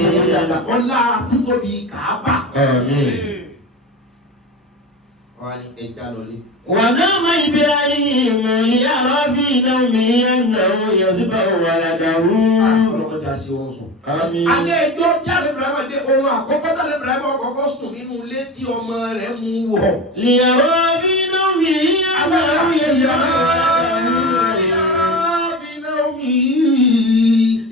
Ọ̀la títóbi Káàbà. Àmín. Wọ́n á ní ẹja lọlé. ونام إبراهيم ليرى في نومه أنه يذبح ولده. Ọlọ́mọdé á sí wọn sùn. Àmín. Alẹ́ ẹjọ́ tí àlẹ́ Ibrahim dé ohun àkọ́kọ́ tí àlẹ́ Ibrahim kọ́kọ́ sùn nínú ilé tí ọmọ rẹ̀ mú wọ̀. ليرى في نومه أنه يذبح ولده.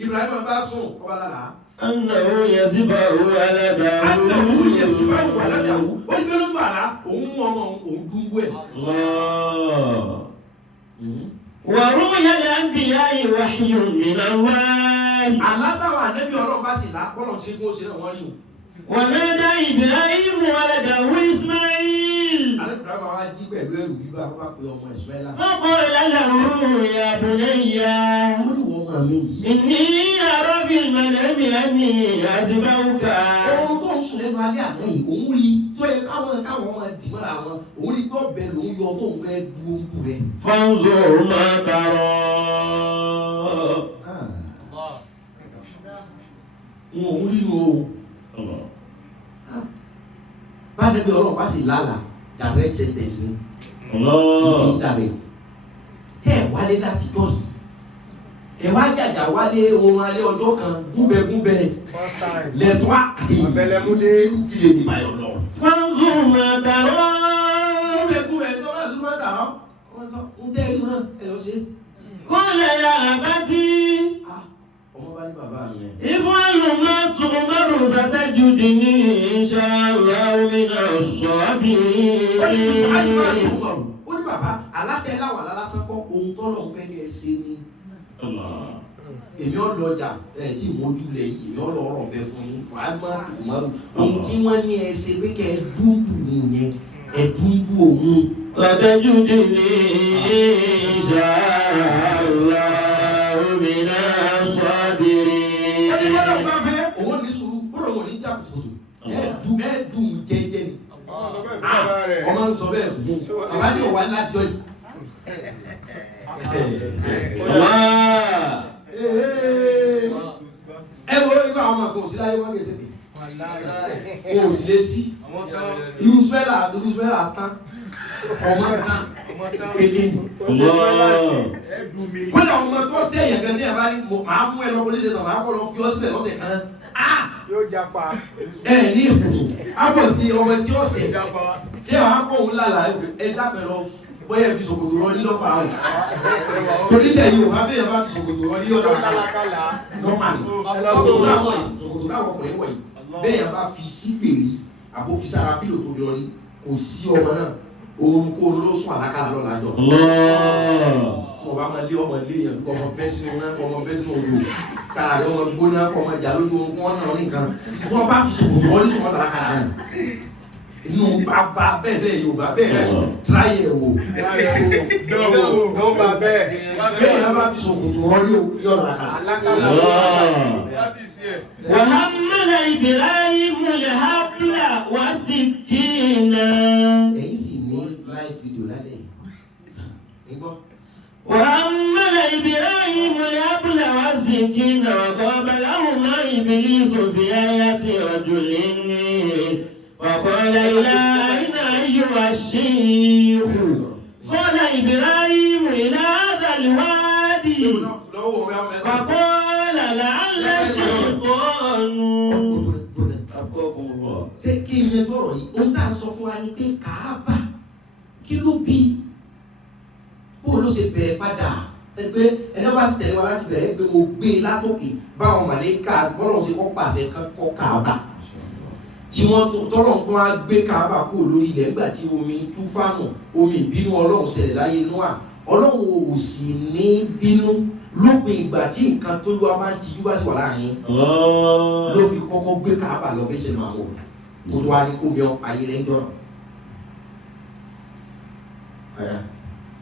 Ibrahim bá sùn ọba lára. أنه يذبح ولده. Àtàwù yẹ sí báwo wà ládàwù. Ó ní bẹ́ẹ̀ ló gbà rà òun mú ọmọ òun dúngbò ẹ̀. ورؤيا الأنبياء وحي من الله. Alátàwọn ànábì Ọlọ́run bá sì lá bọ́lọ̀ tí kò ṣe náà wọ́n rí o. ونادى إبراهيم ولده إسماعيل. Alẹ́bùdá máa wá jí pẹ̀lú ẹrù bíbá wá pé ọmọ Ismaila. فقال له يا بني Wọ́n ní wọ́n máa mí yìí. إني أرى في المنام أني أذبحك. Ohun tó ń sùn lẹ́nu alẹ́ àná yìí, òun rí tó yẹ káwọn máa dì mọ́ra wọn, òun rí gbọ́ bẹ́ẹ̀ lòun yọ tóun fẹ́ du oúnjẹ rẹ̀. فانظر ما ترى. Òun rí nu o. Bá dẹ́gbẹ́ Ọlọ́run bá sì lálàá, direct sentence ni. It's indirect. Tẹ́ ẹ̀ wálé láti jọ yìí. Ẹ wá jàjà wálé oorun alẹ́ ọjọ́ kan gúnbẹ̀gúnbẹ̀ lẹ́tọ́ àbẹ̀lẹ̀múdé ilé ìgbà yọ̀ lọ. فانظر ما ترى. Gúnbẹ̀gúnbẹ̀ tó bá súnmọ́ tààrọ́, ń tẹ́ ẹ̀rí náà ẹ lọ sí. قال يا أبت Ọmọ bá ní bàbá mi yẹn. افعل ما تؤمر ستجدني إن شاء الله من الصابرين. Ó ní bàbá alátẹ̀láwà lálásán kọ́ ohun tọ́lọ̀ ń fẹ́ ní ẹ ṣe ni. Èmi ọlọ́jà ẹ̀ tí ìmọ̀jú lẹ̀ yìí, èmi ọlọ́rọ̀ bẹ fún yín. Fàámà tòmọ́rù. Ohun tí wọ́n ní ẹ ṣe pé kẹ́ ẹ dúdú nìyẹn, ẹ dúdú òun. ستجدني إن شاء الله من الصابرين. Ẹni gbọ́dọ̀ bá fẹ́ òun ní sùúrù, kúrò wọn ní jà kùtùkùtù. Ẹ dùn jẹ́jẹ́ ni. Ọmọ ń sọ bẹ́ẹ̀ fún un. Àbájọ wà láti ọjọ́. Ẹ wo irú àwọn ọmọ kan ò sí láyé wọ́n lè ṣe pé. Wọn ò sì lè sí. Irú Ismaila tán. Ọmọ tán. Kékeré. Kọ́lá ọmọ tó sẹ́yìn gan ní ẹ̀bá ní màá mú ẹ lọ police station, màá kọ́ lọ fi ọ́ síbẹ̀ lọ́sẹ̀ kan náà. Yóò japa. Ẹ ní ìfún. Ápọ̀ sí ọmọ tí ó sẹ̀. Ṣé wàá kọ́ òun lálàá ẹ dápẹ́ lọ bóyá fi ṣòkòtò rọ ní lọ́fà áwọ̀. Torí tẹ̀ yìí ò bá bẹ́ẹ̀ bá fi ṣòkòtò rọ ní ọ̀dọ̀ Kálákálá. nọ́màlì. Ṣòkòtò táwọn ọkùnrin wọ̀ yìí. Bẹ́ẹ̀ bá fi sí gbèrí àbó fi sára pílò tó fi rọrí kò sí ọmọ náà. Orun kó ló sún àlákàlà lọ́la jọ. Mo bá máa lé ọmọ ilé yẹn kọ́ ọmọ bẹ́ sínú náà kọ́ ọmọ bẹ́ sínú odò. Kára rẹ̀ ọmọ gbóná kọ́ ọmọ jà lójú orun kọ́ ọ̀nà nìkan. Wọ́n bá fi ṣòkòtò wọlé sún wọn tàlákàlà náà. Inú bàbá bẹ́ẹ̀ Yorùbá bẹ́ẹ̀ tíráyẹ̀ wò. Ló bá bẹ́ẹ̀. Bẹ́ẹ̀ yẹn bá fi ṣòkòtò wọlé yọ̀ọ̀lá kàlà. Alákálá. وحمل إبراهيم الحبل والسكينة. Èyí sì ní live video lálẹ́ yìí. وحمل إبراهيم الحبل والسكينة وقابلهما إبليس في آية رجل وقال إلى أين أيها الشيخ؟ قال إبراهيم إلى هذا الوادي. فقال لعل الشيطان. Ṣé kí n yẹ gbọ́rọ̀ yìí? Ohun tá a sọ fún wa ni pé Kàábà kí ló bí? Bó ló ṣe bẹ̀rẹ̀ padà? Pé ẹni bá ti tẹ̀lé wa láti bẹ̀rẹ̀ pé mo gbé e látòkè báwọn màlẹ́kà bọ́lọ̀ ṣe kọ́ pàṣẹ kọ́ Kàábà. Tí wọ́n tọ́lọ̀ ń wá gbé Kàábà kúrò lórí ilẹ̀ nígbà tí omi túfánù, omi ìbínú Ọlọ́run ṣẹlẹ̀ láyé Nóà. Ọlọ́run ò sì ní bínú lópin ìgbà tí nǹkan tó lọ́wọ́ máa ń tijú bá sì wà láàrin. Ló fi kọ́kọ́ gbé Kàábà lọ méjì máa wọ̀. Kó tó wá ní kó mi ayé rẹ̀ ń jọ̀rọ̀.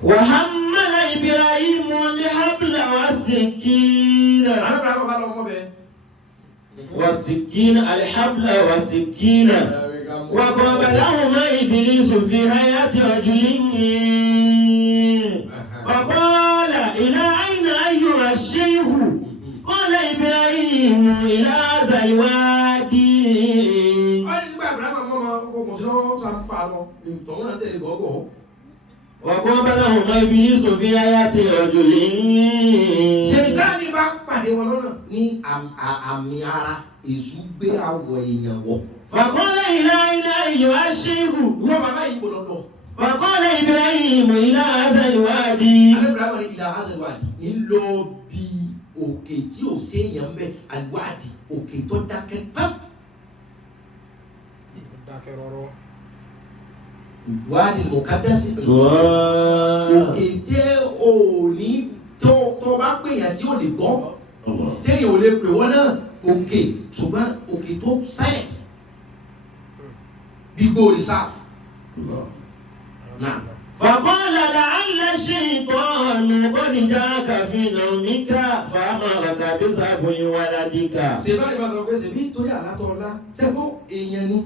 وحمل إبراهيم الحبل والسكينة. والسكينة الحبل والسكينة وقابلهما إبليس في حياة رجل فقال إلى أين أيها الشيخ؟ قال إبراهيم إلى هذا الوادي. وقابلهما إبليس في حياة رجل. Ṣètánì bá pàdé wọn lọ́nà ní àmì ara èṣù gbé àwọ̀ èèyàn wọ̀. فقال إلى أين أيها الشيخ؟ Wọ́n bàbá yìí kò lọ́dọ̀. فقال إبراهيم إلى هذا الوادي. Ibrahim ní ìlà Hazardwadi ń lọ bí òkè tí ò séèyàn ń bẹ àlùwádìí òkè tó dákẹ́ pẹ́. Dákẹ́ rọ́rọ́. wadi mukadasi òkè tẹ́ ò ní tó bá pè yàn tí ò lè gbọ́ téèyàn ò lè pè wọ́n náà òkè ṣùgbọ́n òkè tó silent gbígbó reserve náà. فقال لعل الشيطان قد جاءك في نومك فأمرك بسبع ولدك. ṣètò ìbá sọ pé ṣèbí torí àlátọ́ ọlá ṣẹ́gbọ́n èèyàn ni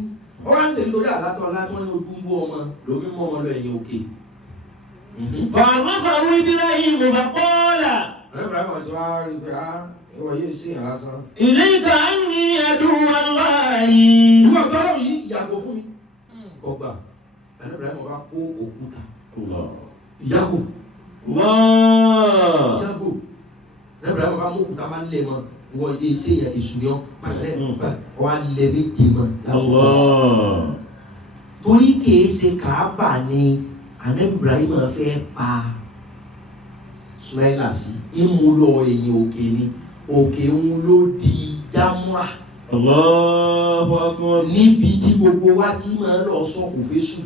ó wá ń ṣèbí torí àlátọ́ ọlá tí wọ́n ní ojú ń bú ọmọ lómi mọ́ ọmọ lọ ẹ̀yìn òkè. فعرفه إبراهيم فقال إليك عني عدو الله. ìwọ tọ́lọ́ yìí yàgò fún mi. ọgbà Ibrahim bá kó òkúta yàgò yàgò Ibrahim bá mú òkúta bá lẹ̀ mọ́ wọ iṣẹ́ yẹn ìṣúná pàlẹ́ wà lẹ̀ méje mọ́. torí kìí ṣe Káàbà ni Ibrahim fẹ́ pa Ismaila sí ìmúlò ẹ̀yìn òkè ni òkè ń ló di Jámúrà. Allahu Akbar. níbi tí gbogbo wa ti máa lọ sọ́kù fésù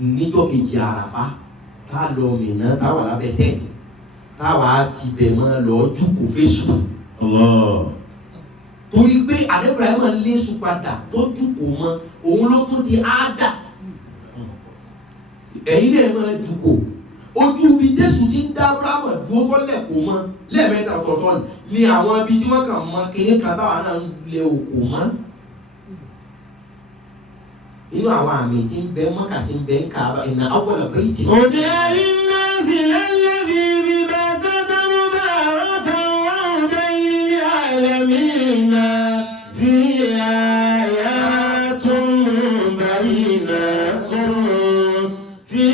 níjọ́ kejì Àràfá tá lọ Mínà táwà lábẹ́ tẹ́ẹ̀tì táwà ti bẹ̀ máa lọ jùkú fésù. torí pé Ibrahim léṣu padà tó jùkú mọ́ òun ló tún di áádà ẹ̀yin náà máa jùkú ojú ibi Jésù ti ń dá Abrahamu dúró tó lẹ́kọ̀ọ́ mọ́ lẹ́ẹ̀mẹ́ta ọ̀tọ̀ọ̀tọ̀ ni àwọn ibi tí wọ́n kàn mọ́ kéré kan táwọn náà ń lẹ òkò mọ́ inú àwọn àmì tí ń bẹ Mọ́kà tí ń bẹ ń Káàbà ìnà awwala bayti. òde àrínáàsì lẹ́lẹ́bí bíbá tọ́tọ́ mú bá ọ̀rọ̀kan wọ́n dé ilé àlẹ́mìnà fi àyà tún bàyìnà tún fi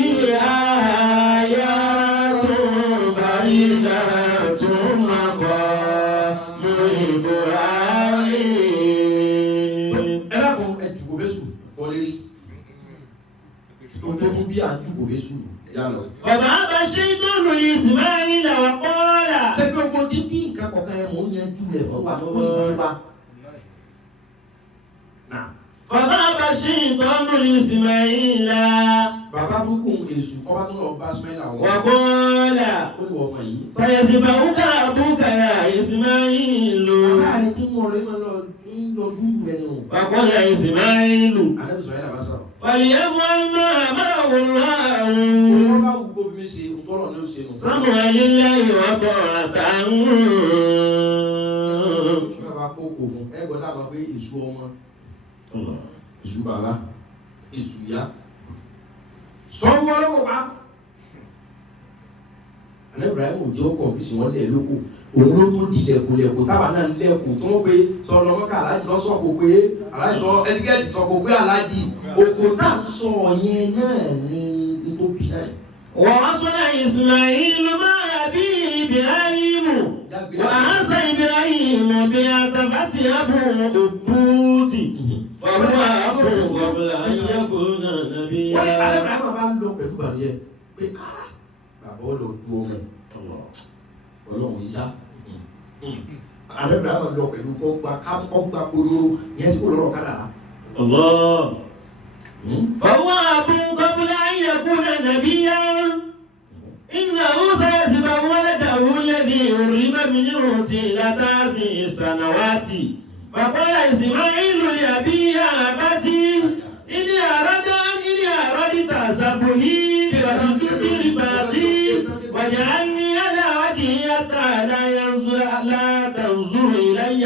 àyà tún bàyìnà tún mọ̀kọ́ mú ìbò ayé. ẹ lákùn ẹ jùkò fésù fọlérí tó tún bí à ń jùkò fésù yá lọ. bàbá bá ṣe ìtọ́nù Ismaila wà kọ́ọ̀lá. ṣé pé ogun ti bí nǹkan kọ̀ọ̀kan ẹ̀ mò ń yanjú rẹ̀ fún wa tó kọ́ ìgbà. bàbá bá ṣe ìtọ́nù Ismaila bàbá burúkú èṣù ọba tó lọ bá Ismaila wọn. wà kọ́ọ̀lá. ó ní ọmọ yìí. sayẹ̀sìbà wúkà àbúkà ya Ismailu. bàbá rẹ̀ tí mo rẹ̀ máa lọ dúdú ẹni o. wà kọ́ọ̀lá Ismailu. alẹ́ Ismaila bá sọ̀rọ̀. fàlìyẹ́fọ́ ẹ̀mọ́ àbáwò láàrùn. wọ́n bá wù gbóbi mi ṣe ntọ́nà ní ó ṣe nù. sámù ayélujáyé wà kọ́ àtàwọn. ṣùgbọ́n bá kó kò fún ẹ gbọ́dọ̀ àmọ́ pé èṣù ọmọ èṣù bàbá èṣù ìyá sọ́wọ́ ọlọ́wọ́ wa. alẹ́ Ibrahim ò jẹ́ ọkọ̀ ọ̀fíìsì wọn lẹ̀ lóko òun ló tún di lẹ̀kùnlẹ̀kùn táwa náà lẹ̀kùn tó wọ́n pe sọ̀rọ̀ lọ́mọ́ká aláàjì lọ sọ̀kò pé aláàjì lọ ẹtikẹ́ẹ̀tì sọ̀kò pé aláàjì òkò tá à ń sọ yẹn náà ní nítòbí náà. ووصل إسماعيل مع أبيه إبراهيم وأحسن إبراهيم بعتبة أبوه أبوت فهو أبوه قبل أن يكون نبيا. wọ́n ní alẹ́ Ibrahim bá ń lọ pẹ̀lú bàbá pé bàbá ó lọ ju ọmọ ọlọ́run yìí sá. alẹ́ Ibrahim lọ pẹ̀lú ọgbà kodoro yẹn kó lọ́rọ̀ kádàrá. فهو أبوه قبل أن يكون نبيا. إنه سيذبح ولده الذي حرم منه طيلة 9 سنوات. فقال إسماعيل لأبيه يا أبتي إني أردت ذبحي فاسجد لرباطي واجعلني على وجهي حتى لا تنظر إلي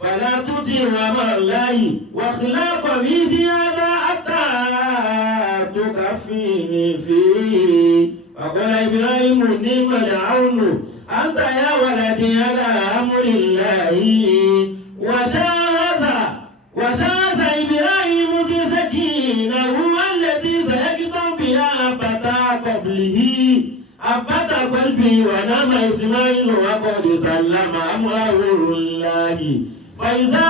فلا تطع أمر الله واخلع قميصي هذا حتى تكفيني فيه. فقال إبراهيم نعم العون أنت يا ولدي على أمر الله. وشاز إبراهيم في سكينه التي سيقطع بها أبت قلبي ونام إسماعيل وقد سلم أمره الله. فإذا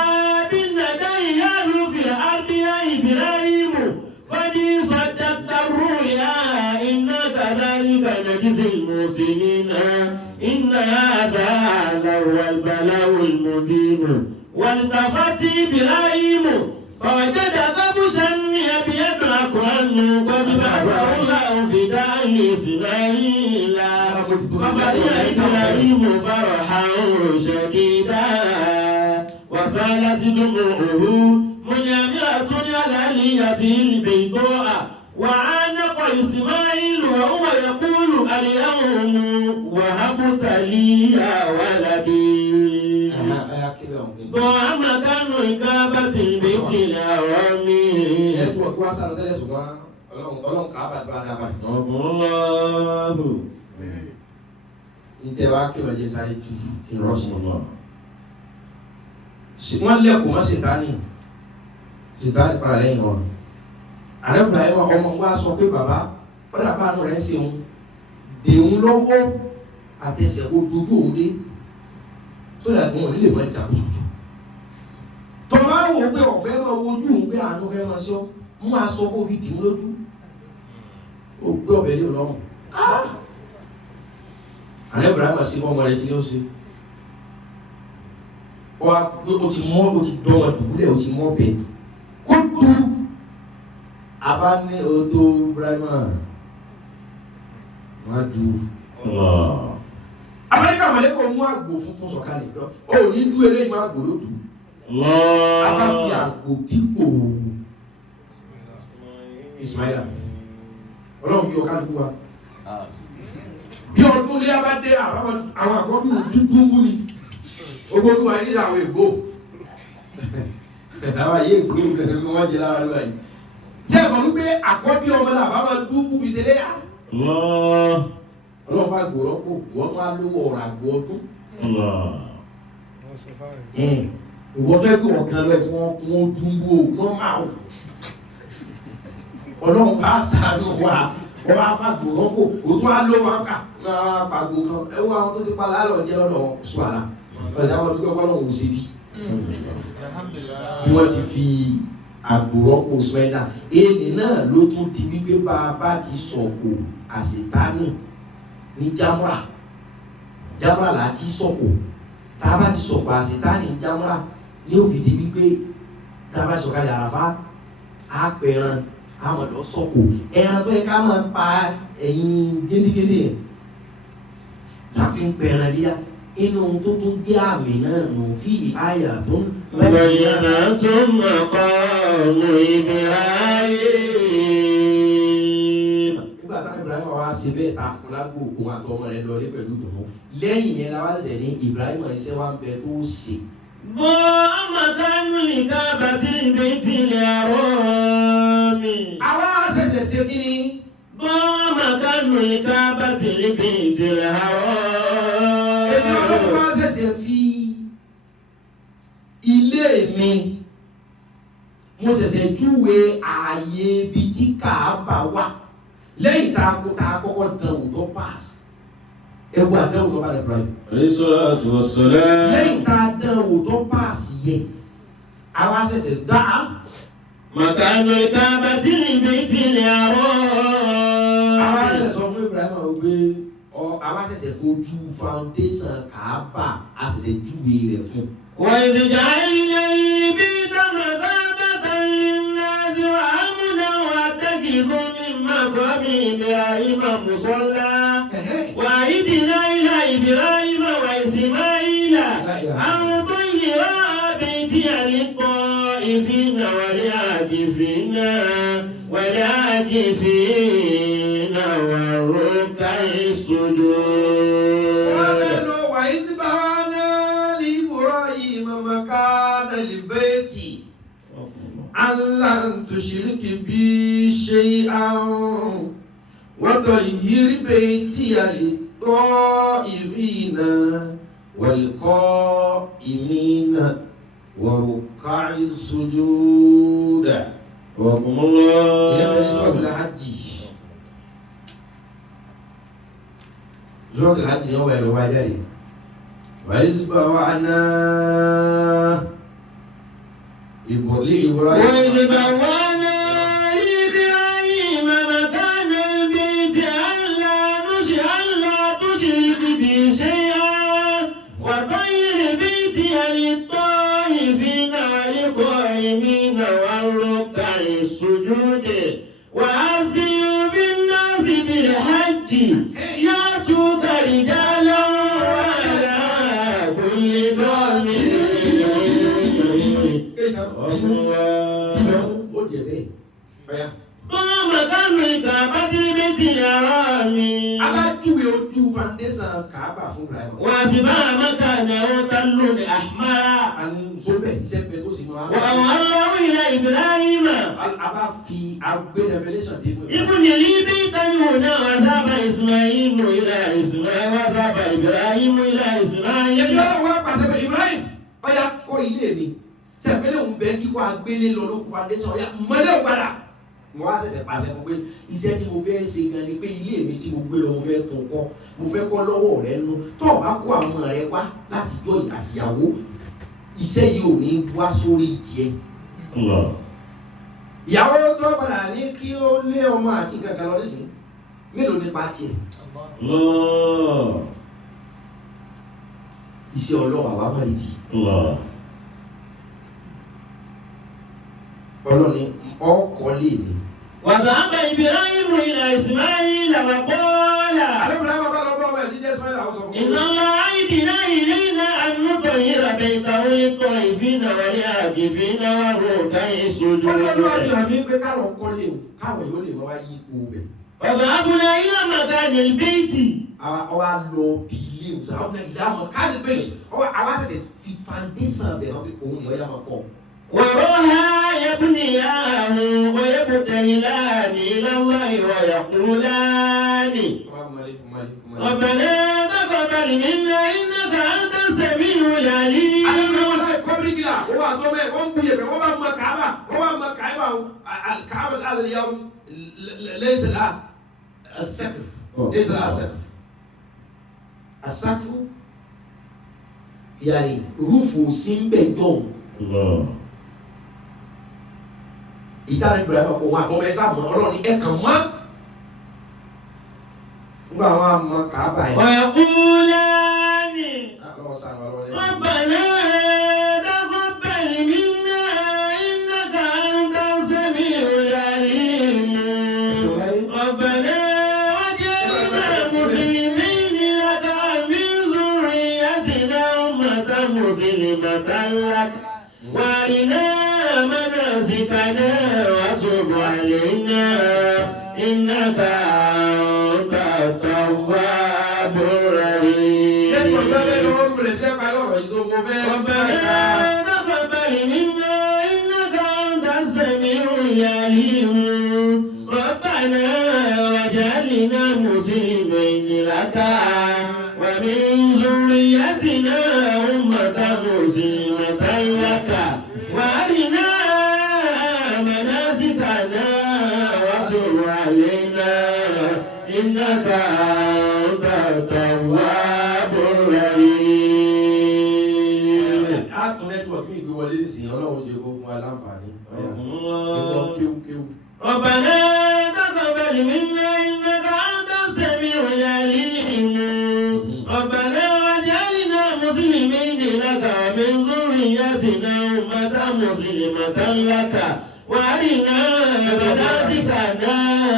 بالنديان في الأرض يا إبراهيم قد صدقت الرؤيا إنا كذلك نجزي المحسنين إن هذا لهو البلاء المبين. والتفت إبراهيم فوجد كبشا يبيض عنه قد بعثه الله فداء إسماعيل ففرح إبراهيم فرحا شديدا وسالت دموعه منهمرة على نيته البيضاء وعانق إسماعيل وهو يقول اليوم وهبت لي ولدي ضاع مكان إقامة البيت الحرام الله ntẹ wa kí wọ́n jẹ sáré tu ìrọsìn wọ́n lẹ́kùn wọ́n ṣètánì para lẹ́yìn wọn àrẹ́bùrà ẹ̀wọ̀n ọmọ wa sọ pé bàbá ọ̀dà bánu rẹ̀ ń ṣe òun dèun lọ́wọ́ àtẹsẹ̀ kó dojú òun dé tó dàgbé wọn nílé mọ́ ìjà kùtùkùtù tọ́lá wò pé ọ̀fẹ́ máa wojú òun pé àánú fẹ́ máa ṣọ́ mú aṣọ kó fi dì mú lójú ó gbé ọ̀bẹ lé ọlọ́run àrẹ́bùrà ẹ̀wọ̀n sí ọmọ rẹ̀ tí ní ó ṣe ó ti mọ́ ó ti dán wọn dùbúlẹ̀ ó ti mọ́ bẹ́ẹ̀ kó tu abá ní odò Ibrahima wọ́n du Amẹ́ríkà mọ̀lẹ́kọ̀ọ́ mú àgbò funfun sọ̀kalẹ̀ lọ ó ní dú eléyìí máa gbòòrò dù abá fi àgbò dípò Ismaila ọlọ́run bí ọ̀ká dùn wa bí ọdún lé abádé àwọn àkọ́bí dúdú ń wú ni ogolúwa ní àwọn ègbò àwọn ayé ègbò wọ́n jẹ lára lóra yìí tí ẹ̀kọ́ wípé àkọ́bí ọmọ làbá máa dúkú fi ṣe léyà ọlọ́fà gbòrọ́pò wọ́n tó á lówó ọ̀rọ̀ àgbò ọdún ìwọ́n tó ẹgbẹ́ ọ̀kan lọ wọ́n dúnwó wọ́n máa wọ́n ọlọ́run bá sàánú wa wọ́n bá fà gbòrọ́pò ó tó á lówó ọ̀kà náà pàgbò kan ẹwọ́ àwọn tó ti pa láàrọ̀ jẹ́ lọ́dọ̀ ṣùgbọ́n ọ̀dà wọn dúpẹ́ ọlọ́run ò sí bí wọ́n ti fi àgbòrọ́pò Ismaila èyí náà ló tún di wípé bá ti sọ̀kò àṣetánì ní Jamra láti sọ̀kò tá a bá ti sọ̀kò àṣetánì ní Jamra ní ó fi di wípé tá a bá sọ̀kalẹ̀ Àràfá á pẹ̀ràn àmọ̀dọ́ sọ̀kò ẹran tó yẹ ká máa pa ẹ̀yìn gédégédé yẹn láfi ń pẹ̀ràn líyà inú tó tún jẹ́ àmì náà nù fi àyà tó ń bẹ̀yẹ̀nà tó mọ̀kọ́ ọmọ Ibrahim. Nígbà táwọn Ibrahim wá sí bẹ́ẹ̀ ta fún lágbo òkun àtọmọ rẹ̀ lọ pẹ̀lú ìdùnnú lẹ́yìn yẹn la wá ṣẹ̀ ní Ibrahim iṣẹ́ wa ń bẹ tó ṣe. bọ́ ọmọkánú ìkábàtì ìbẹ́tì ilẹ̀ àrọ́ mi. àwa ṣẹ̀ṣẹ̀ ṣe kí ni. bọ́ ọmọkánú ìkábàtì ìbẹ́tì ilẹ̀ àrọ́ mi. èmi ọlọ́run wá ṣẹ̀ṣẹ̀ fi ilé mi mo ṣẹ̀ṣẹ̀ júwe ààyè ibi tí Káàbà wà lẹ́yìn tá a kọ́kọ́ dán wò tó pass ewu àdánwò tó bá lè Ibrahim. As-salatu was-salam. lẹ́yìn tá a dán wò tó pass yẹ àwa ṣẹ̀ṣẹ̀ dá. Makanu ìkábàtì ìbẹ́tì ilẹ̀ àrọ́ mi. àwa ṣẹ̀ṣẹ̀ sọ fún Ibrahim wípé àwa ṣẹ̀ṣẹ̀ fojú foundation Káàbà a ṣẹ̀ṣẹ̀ júwe rẹ̀ fún. وإذ جعلنا البيت مثابة للناس وأمنا واتخذوا من مقام إبراهيم مصلى وعهدنا إلى إبراهيم وإسماعيل أن طهرا بيتي للطائفين والعاكفين والركع السجود. وإذ بوأنا لإبراهيم مكان البيت ألا تشرك بي شيئا وطهر بيتي للطائفين والقائمين وركع السجود. وقم الله. يا من سورة الحج. سورة الحج يوم الواجري. وإذ بوأنا لإبراهيم وإذ بوأنا لإبراهيم مكان البيت ألا تشرك بي شيئا وطهر بيتي للطائفين والقائمين jẹ bẹ́ẹ̀ ọ̀yà. ثم كانوا الكعبة البيت الحرام abájúwe ojú foundation Kaaba fún Ibrahim. وأصبح مكانه تل أحمر àní zobẹ iṣẹ́ bẹ tó sì mọ àwọn. وأوحى الله إلى إبراهيم a bá fi agbé revelation dé fún ابن لي بيتا هنا وذهب إسماعيل إلى إسماعيل وذهب إبراهيم إلى ẹbí إسماعيل. ọlọ́run wá pàṣẹ pé Ibrahim ọ̀yà kọ́ ilé mi sẹ́pẹ́lẹ́ òun bẹ́ẹ̀ kíkọ́ agbélé lọ lókun foundation ọ̀yà mọ́lẹ́ òpadà. mo wá ṣẹ̀ṣẹ̀ pàṣẹ fún pé iṣẹ́ tí mo fẹ́ ṣe gan ni pé ilé mi tí mo gbé lọ mo fẹ́ tún kọ́ mo fẹ́ kọ́ lọ́wọ́ rẹ nú tó o bá kó àwọn rẹ wá láti jọ àtìyàwó iṣẹ́ yìí ò ní wá sórí tiẹ̀. ìyàwó tó padà ní kí ó lé ọmọ àti kankan lọ nísìnyí mélòó nípa tiẹ̀. iṣẹ́ ọlọ́run àwa mọ̀ ìdí. ọlọ́run ni ọkọ̀ lè mi. وذهب إبراهيم إلى إسماعيل وقال àlébùrẹ́ wọn bá lọ bọ́ ọmọ ẹ̀ jíjẹ́ Ismail àwọn sọ fún mi. إن الله عهدنا إلينا أن نطهر بيته للطائفين والعاكفين والركع السجود. ọlọ́run wá fi hàn mí pé káwọn kọ́ lé o káwọn yóò lè máa yí ipò bẹ̀. وذهبنا إلى مكان البيت àwa lọ bí ilé o sọ àwọn ìdá àmọ́ káàdì bẹ́ẹ̀ àwa ṣẹ̀ṣẹ̀ fi foundation bẹ̀ náà pé òun ni ọ̀yà máa kọ́. وروها يبنيان ويبتهلان إلى الله ويقولان ربنا تقبل منا إنك أنت السميع العليم. kọ́bíríkìlà ó wà tó bẹ́ẹ̀ wọ́n ń bu yẹ̀bẹ̀ wọ́n bá mọ Kaaba o Kaaba هذا اليوم ليس لها السقف ليس لها سقف السقف يعني rúfù sí ń bẹ̀ jọ̀ ìdára Ibrahim kò wọn àtọmọ ẹ sáà mọ Ọlọ́run ẹ kàn mọ nígbà wọn àmọ Kaaba yẹn. ويقولان ربنا تقبل منا إنك أنت السميع العليم. ربنا واجعلنا مسلمين لك ومن ذريتنا أمة مسلمة لك وأرنا مناسكنا وتب علينا إنك أنت التواب الرحيم. ربنا تقبل منا إنك أنت السميع العليم. ربنا واجعلنا مسلمين لك ومن ذريتنا أمة مسلمة لك وأرنا مناسكنا وتب علينا إنك أنت التواب الرحيم. àtún nẹ́tíwọ̀kì mi gbé wọlé nísìnyí Ọlọ́run jẹ́ kó fún wa láǹfààní. kéwù. ربنا تقبل منا إنك أنت السميع العليم. ربنا واجعلنا مسلمين لك ومن ذريتنا أمة مسلمة لك وأرنا مناسكنا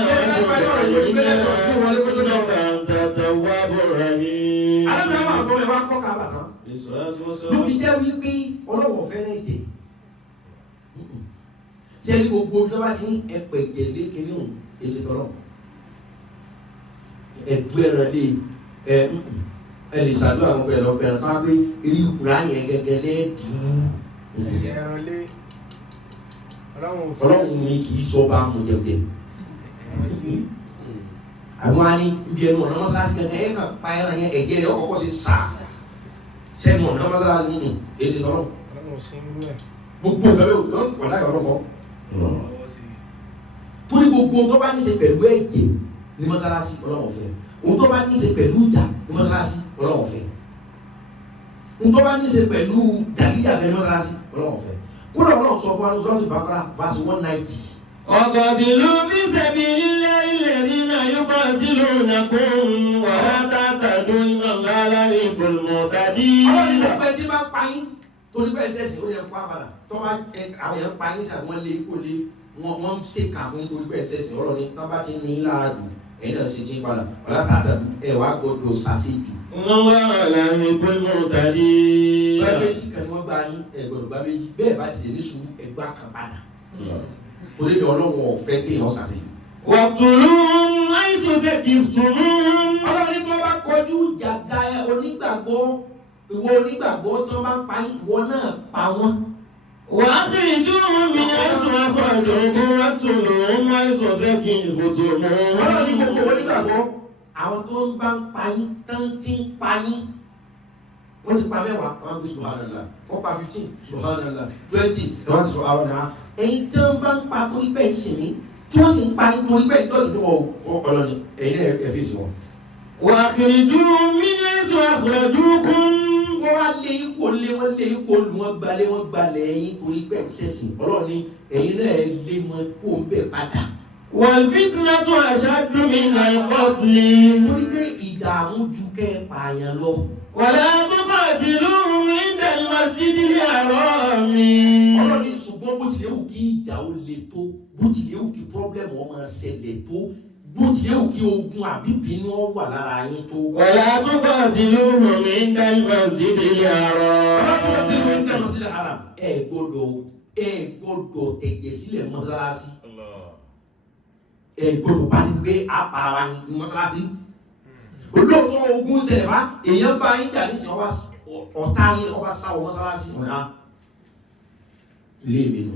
وتب علينا إنك أنت التواب الرحيم. alábìrẹ́ wà fún ẹ wá kọ́ Kaaba tán. ló fi jẹ́ wípé Ọlọ́run fẹ́ràn èdè. tí ẹni gbogbo tó bá ti ń ẹ̀pẹ̀ ìjẹ̀lé kìíní òun èsì tọ́lọ̀ ẹ̀dú ẹran lé ẹ lè ṣàdúrà àwọn pẹ̀lú ọ̀pẹ̀rẹ̀ kan pé eré ìkúra yẹn gẹ́gẹ́ lẹ́ẹ̀dú. ẹran lé Ọlọ́run mi kì í sọ bá mu jẹjẹ. àwọn á ní ibi ẹnu ọ̀nà mọ́sálásí kankan ẹ̀ kàn pa ẹran yẹn ẹ̀jẹ̀ rẹ̀ ọkọ̀ ṣe sà sẹ́nu ọ̀nà mọ́sálásí èsì tọ́lọ̀ gbogbo ìgbàlẹ́ wà láyọ̀ ọlọ́kọ̀. torí gbogbo tó bá ní ṣe pẹ̀lú ẹ̀jẹ̀ ní mọ́sálásí Ọlọ́run fẹ́ ohun tó bá ní ṣe pẹ̀lú ìjà ní mọ́sálásí Ọlọ́run fẹ́ ohun tó bá ní ṣe pẹ̀lú jàgídíjà ní mọ́sálásí Ọlọ́run fẹ́ kódà Ọlọ́run sọ fún wa ní Suratul Baqara verse 190. وقاتلوا في سبيل الله الذين يقاتلونكم ولا تعتدوا إن الله لا يحب المعتدين. Ọlọ́run ní gbogbo ẹtí máa ń pa yín torí pé ẹsẹ̀ sì ó yẹ kó àbàdà tó bá àwọn yẹn ń pa yín sàbí wọ́n lé kó lé wọ́n ń ṣèkà fún yín torí pé ẹsẹ̀ sì Ọlọ́run ní tó bá ti ní lára jù ẹ̀yin náà sì ti padà wọ́n látàtà ẹ̀ wá gbọ́dọ̀ ṣàṣejù. الله لا يحب المعتدين. báyìí tí kan ní wọ́n gba yín ẹ̀ gbọ́dọ̀ gbá méjì bẹ́ẹ̀ bá ti lè ní sùúrù ẹ̀ gbá kan padà. torí ni Ọlọ́run ò fẹ́ kéèyàn ṣàṣeyọrí. واقتلوهم حيث ثقفتموهم. Ọlọ́run ní tí wọ́n bá kọjú ìjà da onígbàgbọ́ ìwọ onígbàgbọ́ tí wọ́n bá pa ìwọ náà pa wọ́n. وأخرجوهم من حيث أخرجوكم واقتلوهم حيث ثقفتموهم. Ọlọ́run ní gbogbo onígbàgbọ́ àwọn tó ń bá ń pa yín tán tí ń pa yín wọ́n ti pa mẹ́wàá wọ́n bí subhanallah wọ́n pa 15 subhanallah 20 wọ́n ti sọ àwọn náà ẹ̀yin tí wọ́n bá ń pa torí bẹ́ẹ̀ sì ní tí wọ́n sì ń pa yín torí bẹ́ẹ̀ tọ́jú wọn Ọlọ́run ẹ̀yin náà ẹ fèsì wọn. وأخرجوهم من حيث أخرجوكم. wọ́n wá lé ipò lé wọ́n lé ipò lù wọ́n gbalẹ̀ ẹ̀yin torí bẹ́ẹ̀ sẹ́sìn Ọlọ́run ní ẹ̀yin náà lé wọn kó ń bẹ̀ padà. والفتنة أشد من القتل. torí pé ìdààmú ju kẹ́ ẹ pààyàn lọ. ولا تقاتلوهم عند المسجد الحرام. Ọlọ́run ní ṣùgbọ́n bó tilẹ̀ wù kí ìjà ó le tó bó tilẹ̀ wù kí pọ́blẹ́mù ọmọ ṣẹlẹ̀ tó bó tilẹ̀ wù kí ogun àbíbínú wà lára yín tó. ولا تقاتلوهم عند المسجد الحرام. ẹ gbọ́dọ̀ tẹ̀jẹ̀ sílẹ̀ mọ́sálásí. ẹ gbọ́dọ̀ bá ní pé a para wa ní mọ́sálásí. olóòótọ́ ogun ṣẹlẹ̀ bá èèyàn bá yín jà nísìnyí ọ̀tá yín ọba sáwọ mọ́sálásí ọ̀dà ilé mi nù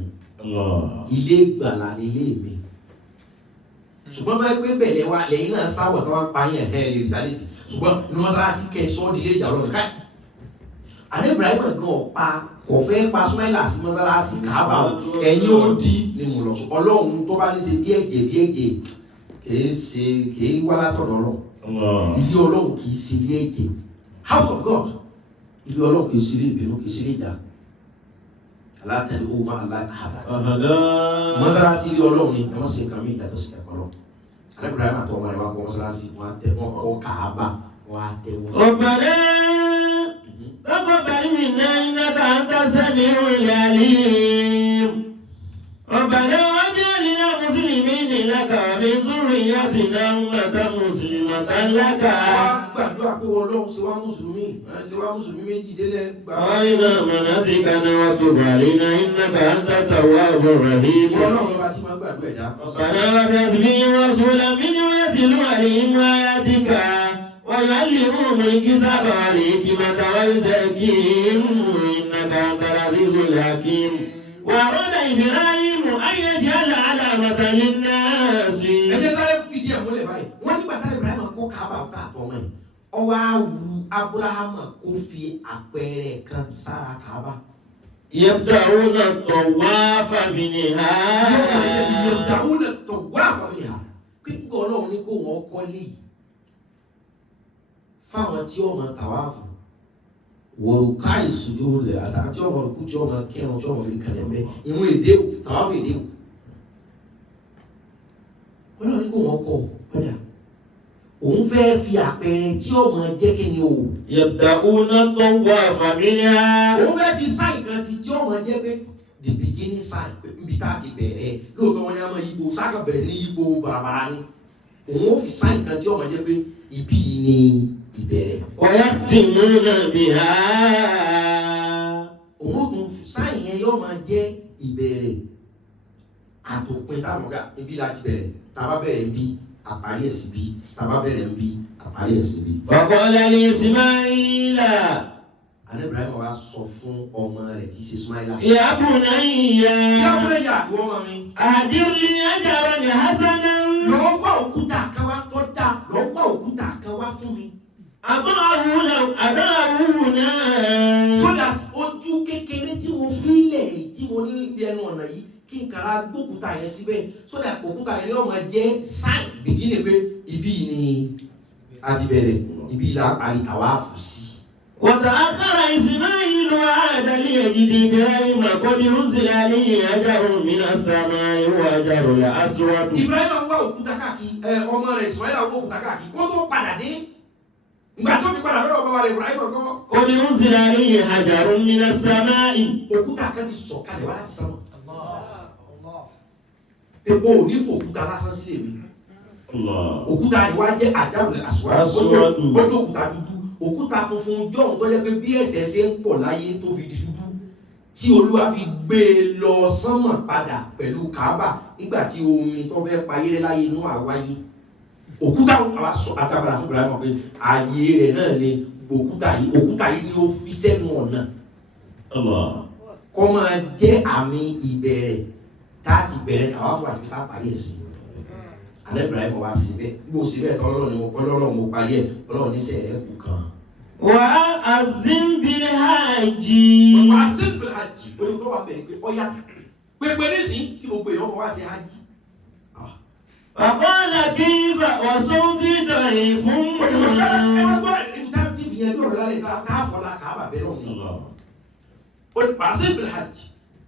ilé ìgbàlà ní ilé mi ṣùgbọ́n bá gbé bẹ̀lẹ̀ wa lẹ́yìn náà sáwọ̀ tó wá pa yín ẹ̀hẹ́ lè rí tálẹ́tì ṣùgbọ́n ní mọ́sálásí kẹsọ́ ní ilé ìjà ọlọ́run káì àní Ibrahim gan ọ̀pá kò fẹ́ pa Ismaila sí mọ́sálásí Káàbà ẹ̀yìn ó di ni mo lọ ọlọ́run tó bá ní ṣe bí ẹ̀jẹ̀ kìí wá látọ̀dọ̀ ọlọ́run ilé ọlọ́run kìí ṣe ilé ẹ̀jẹ̀ house of God ilé ọlọ́run kìí ṣe ilé ìbínú kìí ṣe ilé ìjà alátẹ̀lé ó máa lákàbà mọ́sálásí ilé ọlọ́run ni ẹ̀wọ́n sì ń kàmí ìyàtọ̀ sí ẹ̀kọ́ lọ àní Ibrahim àti ọmọ rẹ̀ wá kọ́ mọ́sálásí wọn kọ́ Káàbà wọn á tẹ̀ wọ́n. تقبل منا إنك أنت السميع العليم. ربنا واجعلنا مسلمين لك ومن ذريتنا أمة مسلمة لك. gbàdúrà pé Ọlọ́run ṣe wá mùsùlùmí méjì délẹ̀ gbà. وأرنا مناسكنا وتب علينا إنك أنت التواب الرحيم. Ọlọ́run ló bá ti máa gbàdúrà ẹ̀dá. ربنا وابعث فيهم رسولا منهم يتلو عليهم آياتك ويعلمهم الكتاب والحكمة ويزكيهم إنك أنت العزيز الحكيم. وأراد إبراهيم أن يجعل علامة للناس. ẹ jẹ́ sáré fìdí ẹ̀ múlẹ̀ báyìí wọ́n nígbà tá Ibrahim kó Káàbà tá àtọ́mọ́ ẹ̀ ọwọ́ àwù Abraham kó fi àpẹẹrẹ kan sára Káàbà. يبدأون الطواف منها. يبدأون الطواف منها pípọ̀ Ọlọ́run ní kó wọ́n kọ́lé yìí fáwọn tí ọmọ tàwáàfù wọ̀rùká ìṣújú rẹ̀ àtàwọn tí ọmọ òkú tí ọmọ kẹrùn tí ọmọ fi kàlẹ̀ mẹ́ ìwọ̀n èdèwò tàwáàfù èdèwò wọ́n náà ní kó wọ́n kọ́ ọ̀dà òun fẹ́ fi àpẹẹrẹ tí ọmọ jẹ́ kí ni o. يبدأون الطواف منها. òun fẹ́ fi sáì kan sí tí ọmọ jẹ́ pé the beginning sign pé níbi tá a ti bẹ̀rẹ̀ lóòótọ́ wọn ni a máa yípo sáà bẹ̀rẹ̀ sí ní yípo bàràbàrà ni òun ó fi sáì kan tí ọmọ jẹ́ pé ibi ni ìbẹ̀rẹ̀. ويختمون بها. òun tún sáyìn yẹn yóò máa jẹ́ ìbẹ̀rẹ̀ àtòpin táwọn ọ̀gá ibi láti bẹ̀rẹ̀ tàbá bẹ̀rẹ̀ ń bí àparí ẹ̀ sí bí tàbá bẹ̀rẹ̀ ń bí àparí ẹ̀ sí bí. فقال لإسماعيل. àní Ibrahim wa sọ fún ọmọ rẹ̀ tí í ṣe Ismaila. يا بني. yá búrẹ́ yà wọ́n mọ̀ mi. أهدر لي أجرا حسنا. lọ́ọ́ gbọ́ òkúta kan wá tó dáa lọ́ọ́ gbọ́ òkúta kan wá fún mi. أضعهنا. so that ojú kékeré tí mo fi lẹ̀ tí mo ní ibi ẹnu ọ̀nà yìí kí n kàrà gbókúta yẹn síbẹ̀ so that òkúta yẹn yóò máa jẹ́ sign begin pé ibi ni a ti bẹ̀rẹ̀ ibi là parí tàwáàfù sí. وتأخر إسماعيل وعاد ليجد إبراهيم قد أنزل عليه أجر من السماء وأجر الأسود. Ibrahim wá òkúta káàkiri ọmọ rẹ̀ Ismaila wá òkúta káàkiri kó tó padà dé ìgbà tó fi padà lọ́dọ̀ bàbá rẹ̀ Ibrahim kan. قد أنزل عليه أجر من السماء. òkúta kan ti sọ̀kalẹ̀ wá láti sánmọ̀. o ò ní fò òkúta lásán sílẹ̀ mi. òkúta ni wá jẹ́ àjàrò àsùwádùú òkúta dúdú òkúta funfun jọ̀hún tó jẹ́ pé bí ẹ̀ṣẹ̀ ṣe ń pọ̀ láyé tó fi di dúdú tí Olúwa fi gbé lọ sánmọ̀ padà pẹ̀lú Káàbà nígbà tí omi tó fẹ́ payé láyé inú àwáyé òkúta àwa sọ àtàbàrà fún Ibrahim pé ààyè rẹ̀ náà ni òkúta yìí ni ó fi sẹ́nu ọ̀nà kọ́ máa jẹ́ àmì ìbẹ̀rẹ̀ táàtì bẹ̀rẹ̀ tàwa fún àti ká parí ẹ̀sìn alẹ́ Ibrahim wá sí bẹ́ẹ̀ bó sí bẹ́ẹ̀ tọ́lọ́rọ̀ mo parí ẹ̀ Ọlọ́run níṣẹ́ rẹ̀ kù kan. وأذن بالحج وأذن بالحج olùkọ́ wa bẹ̀rẹ̀ pé ọ̀yá pépé nísìn kí gbogbo èèyàn kọ́ wá sí hajj. فقال كيف وصوتي ضعيف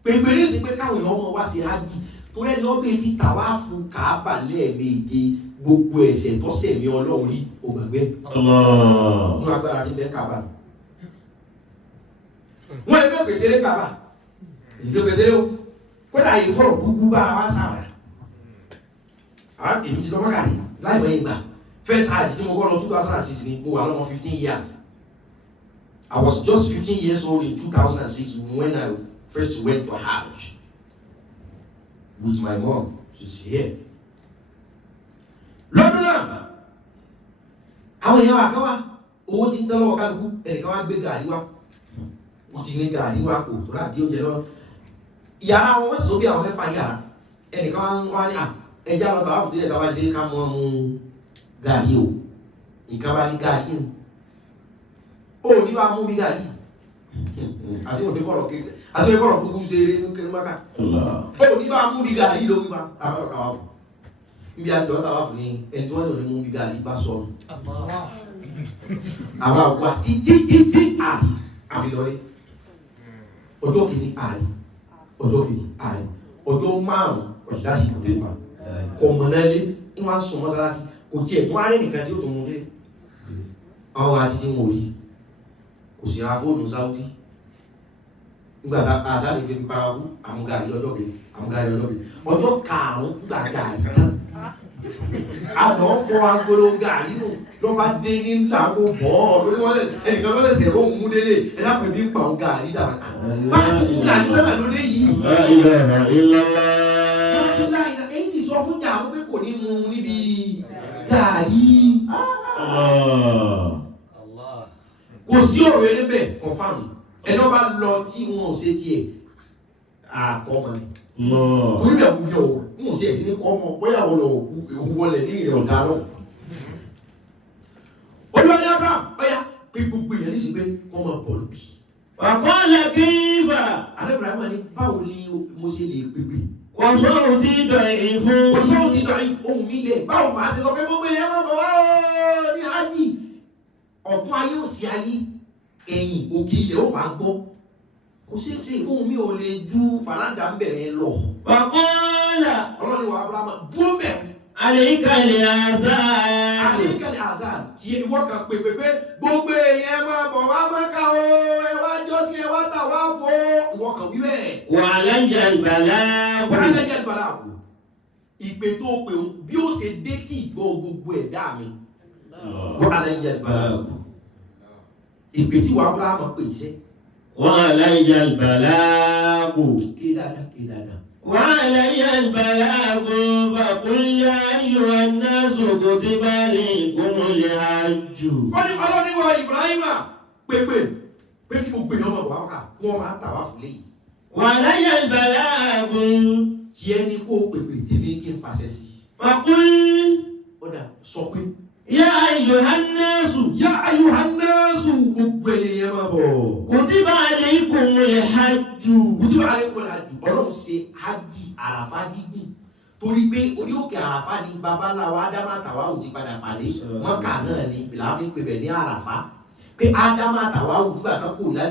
pépé nísìn pé káwọn èèyàn ọmọ wá sí hajj torí ẹni ọbẹ̀ ti tàwa fún Káàbà lẹ́ẹ̀mejì gbogbo ẹ̀ṣẹ̀ tọ́sẹ̀ mi Ọlọ́run rí ògbàgbé nínú agbára ti bẹ́ Káàbà wọ́n ẹgbẹ́ pèsè lé Káàbà ìfẹ́ pèsè lé o kódà yìí fọ́rọ̀ gbogbo bá wá sára àwọn èmi ti lọ́mọ́ kàrí láìpẹ́ ìgbà first hajj tí mo gbọ́ lọ 2006 ni mo wà lọ́mọ 15 years I was just 15 years old in 2006 when I first went to Hajj with my mom. She's here. Lọ́dún náà, àwọn èèyàn àkáwà, owó ti ń tán lọ́wọ́ kálukú, ẹnìkan wá gbé gàrí wá. Wọ́n ti ní gàrí wá kò tó láti oúnjẹ lọ. Yàrá wọn wọ́n sì tó bí àwọn mẹ́fà yàrá. Ẹnìkan wá ní ẹja lọ tàwa fòtí ẹ̀ka wá dé ká mọ́ mú gàrí o. Nǹkan bá ní gàrí o. Ó ní bá mú mi gàrí. Àti òní fọ̀rọ̀ kékeré. Àti òní fọ̀rọ̀ kúkú ṣe eré ní kẹrìmákà. Ó ní bá mú mi gàrí ló wíwá. Àbálọ̀ káwá fún. Níbi àti ọ̀tá wà fún ní ẹni tí wọ́n lò ní mú bí gàrí bá sọ̀rọ̀. Àwọn àgbà títí àfilọ́rí. Ọjọ́ kìíní àrí. Ọjọ́ kìíní àrí. Ọjọ́ márùn-ún ọ̀dáṣì kò dé fà. Kọ̀mọ̀nálé ní wọ́n á sọ mọ́sálásí. Kò tiẹ̀ tó wá rẹ̀ nìkan tí ó tó mú dé. Àwọn àti tí wọ́n rí. Kò sì ra fóònù Saudi. Nígbà tá a sáré fi paraku àwọn gàrí ọjọ́ kìíní. Àwọn gàrí ọjọ́ kìíní. Ọjọ́ karùn-ún gbà gàrí tán. Àlọ́ fọ́ agolo gàrí nù ló bá dé ní làágò bọ́ lórí wọn ẹnìkan ló lẹ́sẹ̀ ró mú délé ẹ̀dá pẹ̀ bí ń pa òun gàrí dà bá ti mú gàrí lọ́nà lóde yìí. Èyí sì sọ fún jà pé kò ní mu níbi gàrí. Kò sí ọ̀rọ̀ eré bẹ́ẹ̀ kọ̀fáàmù ẹjọ́ bá lọ tí wọn ò ṣe tiẹ̀ àkọ́mọ ni. Torí bẹ̀ kú yọ o, n ò ṣe ẹ̀sìn ní kọ́ ọmọ bóyá wọ́n lọ òkú wọlé ní ìrẹ̀ ọ̀dà lọ. Olúwa ní Abraham, ọ̀yá pé gbogbo èèyàn ní sí pé kọ́ máa bọ̀ lóbi. Wàkọ́lẹ̀ kífà. Àlẹ́ Ibrahim ní báwo ni mo ṣe lè pèpè? Wọ́n ti dọ̀yìn fún. Wọ́n ti dọ̀yìn ohun mi lẹ̀. Báwo máa ṣe sọ pé gbogbo èèyàn máa bọ̀ wá ní ájì? Ọ̀tún ayé ò sí ayé, ẹ̀yìn òkè ilẹ̀ ó wá gbọ́. Kò sí ṣe ohun mi ò lè ju fàlàndà ń bẹ̀rẹ̀ lọ. Wàkọ́lá. Ọlọ́ni wa Abraham dúró bẹ̀rù. Àlékalẹ̀ àzá. Àlékalẹ̀ àzá tí ìwọ kan pèpè pé gbogbo èèyàn máa bọ̀ wá Mákà o, ẹ wá jọ́sí ẹ wá tà wá fò. Ìwọ kan wí bẹ́ẹ̀. Wà lẹ́yìn ìgbàlá. Wà lẹ́yìn ìgbàlá àbò. Ìpè tó pè ó bí ó ṣe dé tí ìgbọ́ gbogbo ẹ̀dá mi. Wà lẹ́yìn ìgbàlá àbò. Ìpè tí wà Abraham pè iṣẹ́. وعلي البلاغ كده وعلي البلاغ فقل يا أيها الناس كتب عليكم الحج. Ọlọ́run ní wọ Ibrahim pé kí gbogbo èèyàn máa bọ̀ wá Mákà kí wọ́n máa tà wá fún léyìí. وعلي البلاغ tí ẹni kó pèpè tèmi kí n fàṣẹ sí. فقل Ọ̀dà sọ pé. يا أيها الناس. يا أيها الناس gbogbo èèyàn máa bọ̀. كتب عليكم الحج. كتب عليكم الحج. Ọlọ́run ṣe hajj àràfá gígùn torí pé orí òkè àràfá ni babaláwa Ádámù àtàwáwù ti padà pàdé Mákà náà ni ìlànà pípẹ́ ní àràfá pé Ádámù àtàwáwù nígbà kan kò láti.